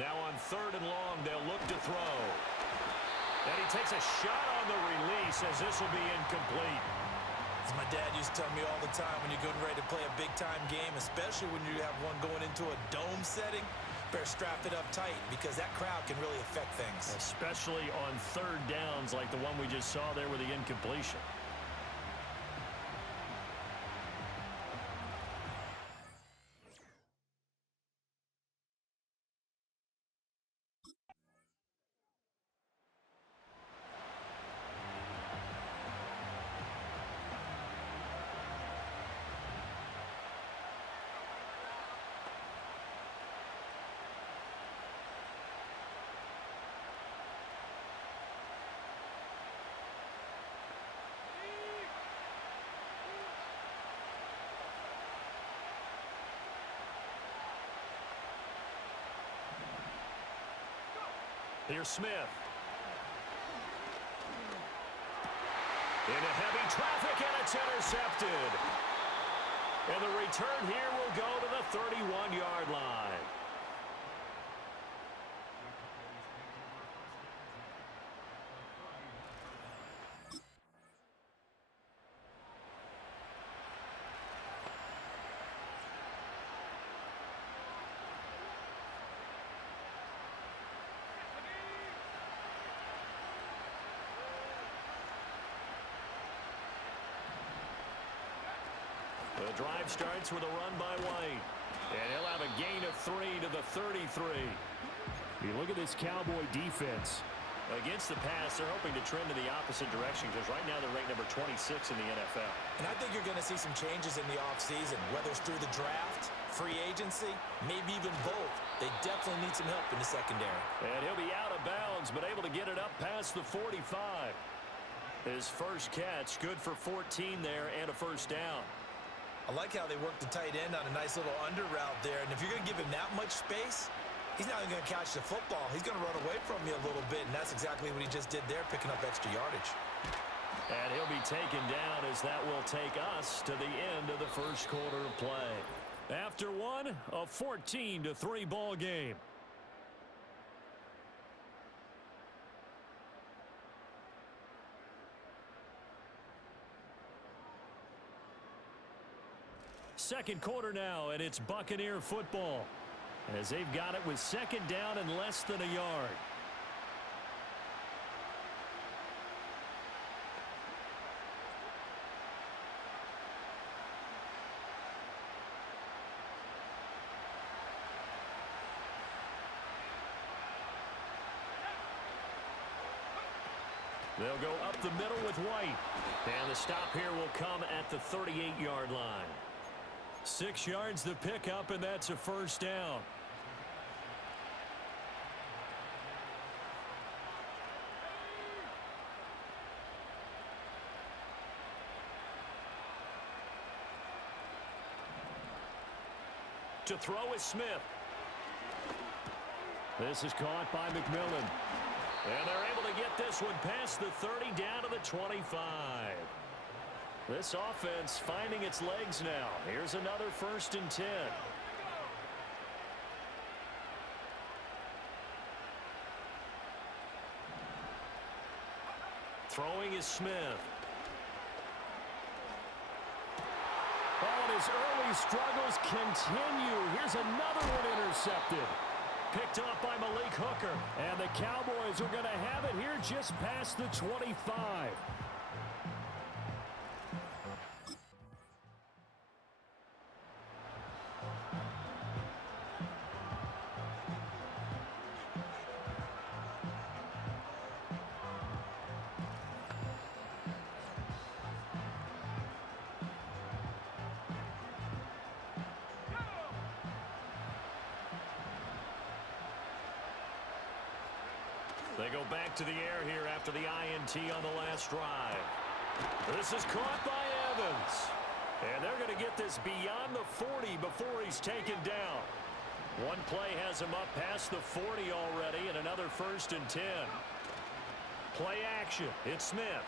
Now on 3rd and long, they'll look to throw. And he takes a shot on the release as this will be incomplete. As my dad used to tell me all the time, when you're getting ready to play a big-time game, especially when you have one going into a dome setting, better strap it up tight because that crowd can really affect things. Especially on 3rd downs like the one we just saw there with the incompletion. Here's Smith. Into heavy traffic, and it's intercepted. And the return here will go to the 31-yard line. The drive starts with a run by White. And he'll have a gain of 3 to the 33. You look at this Cowboy defense. Against the pass, they're hoping to trend in the opposite direction because right now they're ranked number 26 in the NFL. And I think you're going to see some changes in the offseason, whether it's through the draft, free agency, maybe even both. They definitely need some help in the secondary. And he'll be out of bounds, but able to get it up past the 45. His first catch, good for 14 there and a first down. I like how they work the tight end on a nice little under route there. And if you're going to give him that much space, he's not even going to catch the football. He's going to run away from you a little bit, and that's exactly what he just did there, picking up extra yardage. And he'll be taken down as that will take us to the end of the first quarter of play. After one, a 14-3 ball game. second quarter now, and it's Buccaneer football as they've got it with second down and less than a yard. They'll go up the middle with White. And the stop here will come at the 38-yard line. 6 yards to pick up, and that's a first down. To throw is Smith. This is caught by McMillan. And they're able to get this one past the 30 down to the 25. This offense finding its legs now. Here's another 1st and 10. Throwing is Smith. Oh, and his early struggles continue. Here's another one intercepted. Picked up by Malik Hooker. And the Cowboys are going to have it here just past the 25. They go back to the air here after the INT on the last drive. This is caught by Evans. And they're going to get this beyond the 40 before he's taken down. One play has him up past the 40 already, and another 1st and 10. Play action. It's Smith.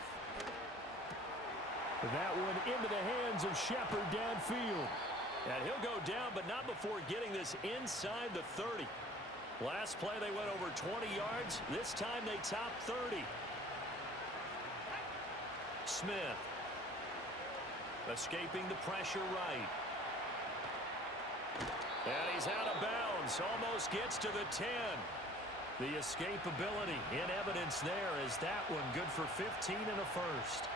That one into the hands of Shepard downfield. And he'll go down, but not before getting this inside the 30. Last play, they went over 20 yards. This time, they topped 30. Smith. Escaping the pressure right. And he's out of bounds. Almost gets to the 10. The escapability in evidence there is that one good for 15 and a 1st.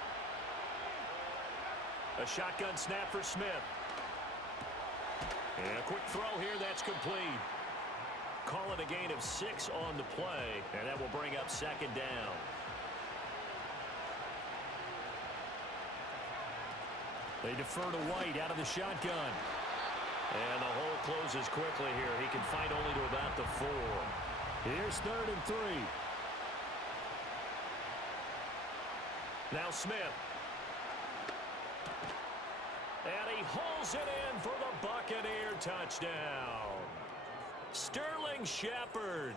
A shotgun snap for Smith. And a quick throw here. That's complete. Call it a gain of 6 on the play, and that will bring up 2nd down. They defer to White out of the shotgun. And the hole closes quickly here. He can fight only to about the 4. Here's 3rd and 3. Now Smith. And he hauls it in for the Buccaneer touchdown. Sterling Shepard,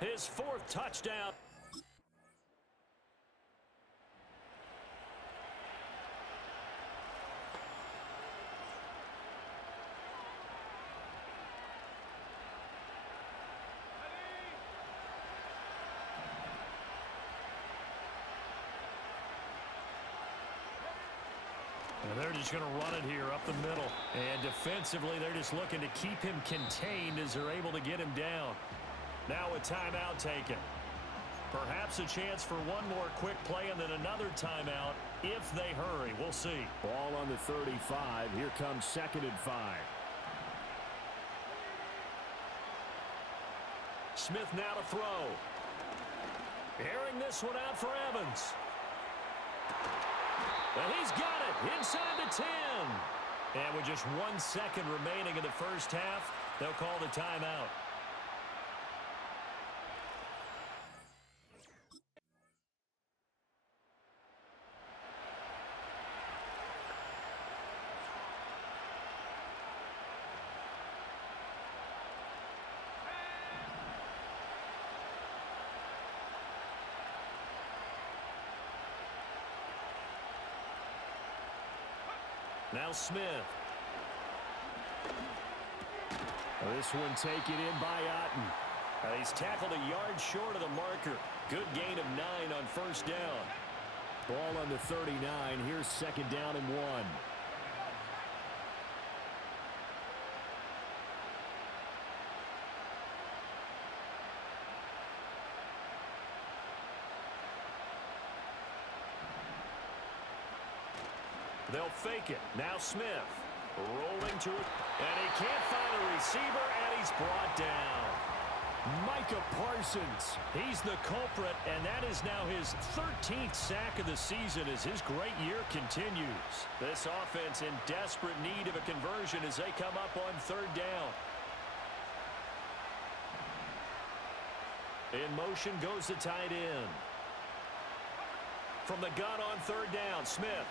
his 4th touchdown. And they're just going to run it here up the middle. And defensively, they're just looking to keep him contained as they're able to get him down. Now a timeout taken. Perhaps a chance for one more quick play and then another timeout if they hurry. We'll see. Ball on the 35. Here comes 2nd and 5. Smith now to throw. Airing this one out for Evans. And he's got it inside the 10. And with just 1 second remaining in the first half, they'll call the timeout. Now Smith. This one taken in by Otten. He's tackled a yard short of the marker. Good gain of 9 on 1st down. Ball on the 39. Here's 2nd down and 1. They'll fake it. Now Smith rolling to it, and he can't find a receiver, and he's brought down. Micah Parsons, he's the culprit, and that is now his 13th sack of the season as his great year continues. This offense in desperate need of a conversion as they come up on third down. In motion goes the tight end. From the gun on third down, Smith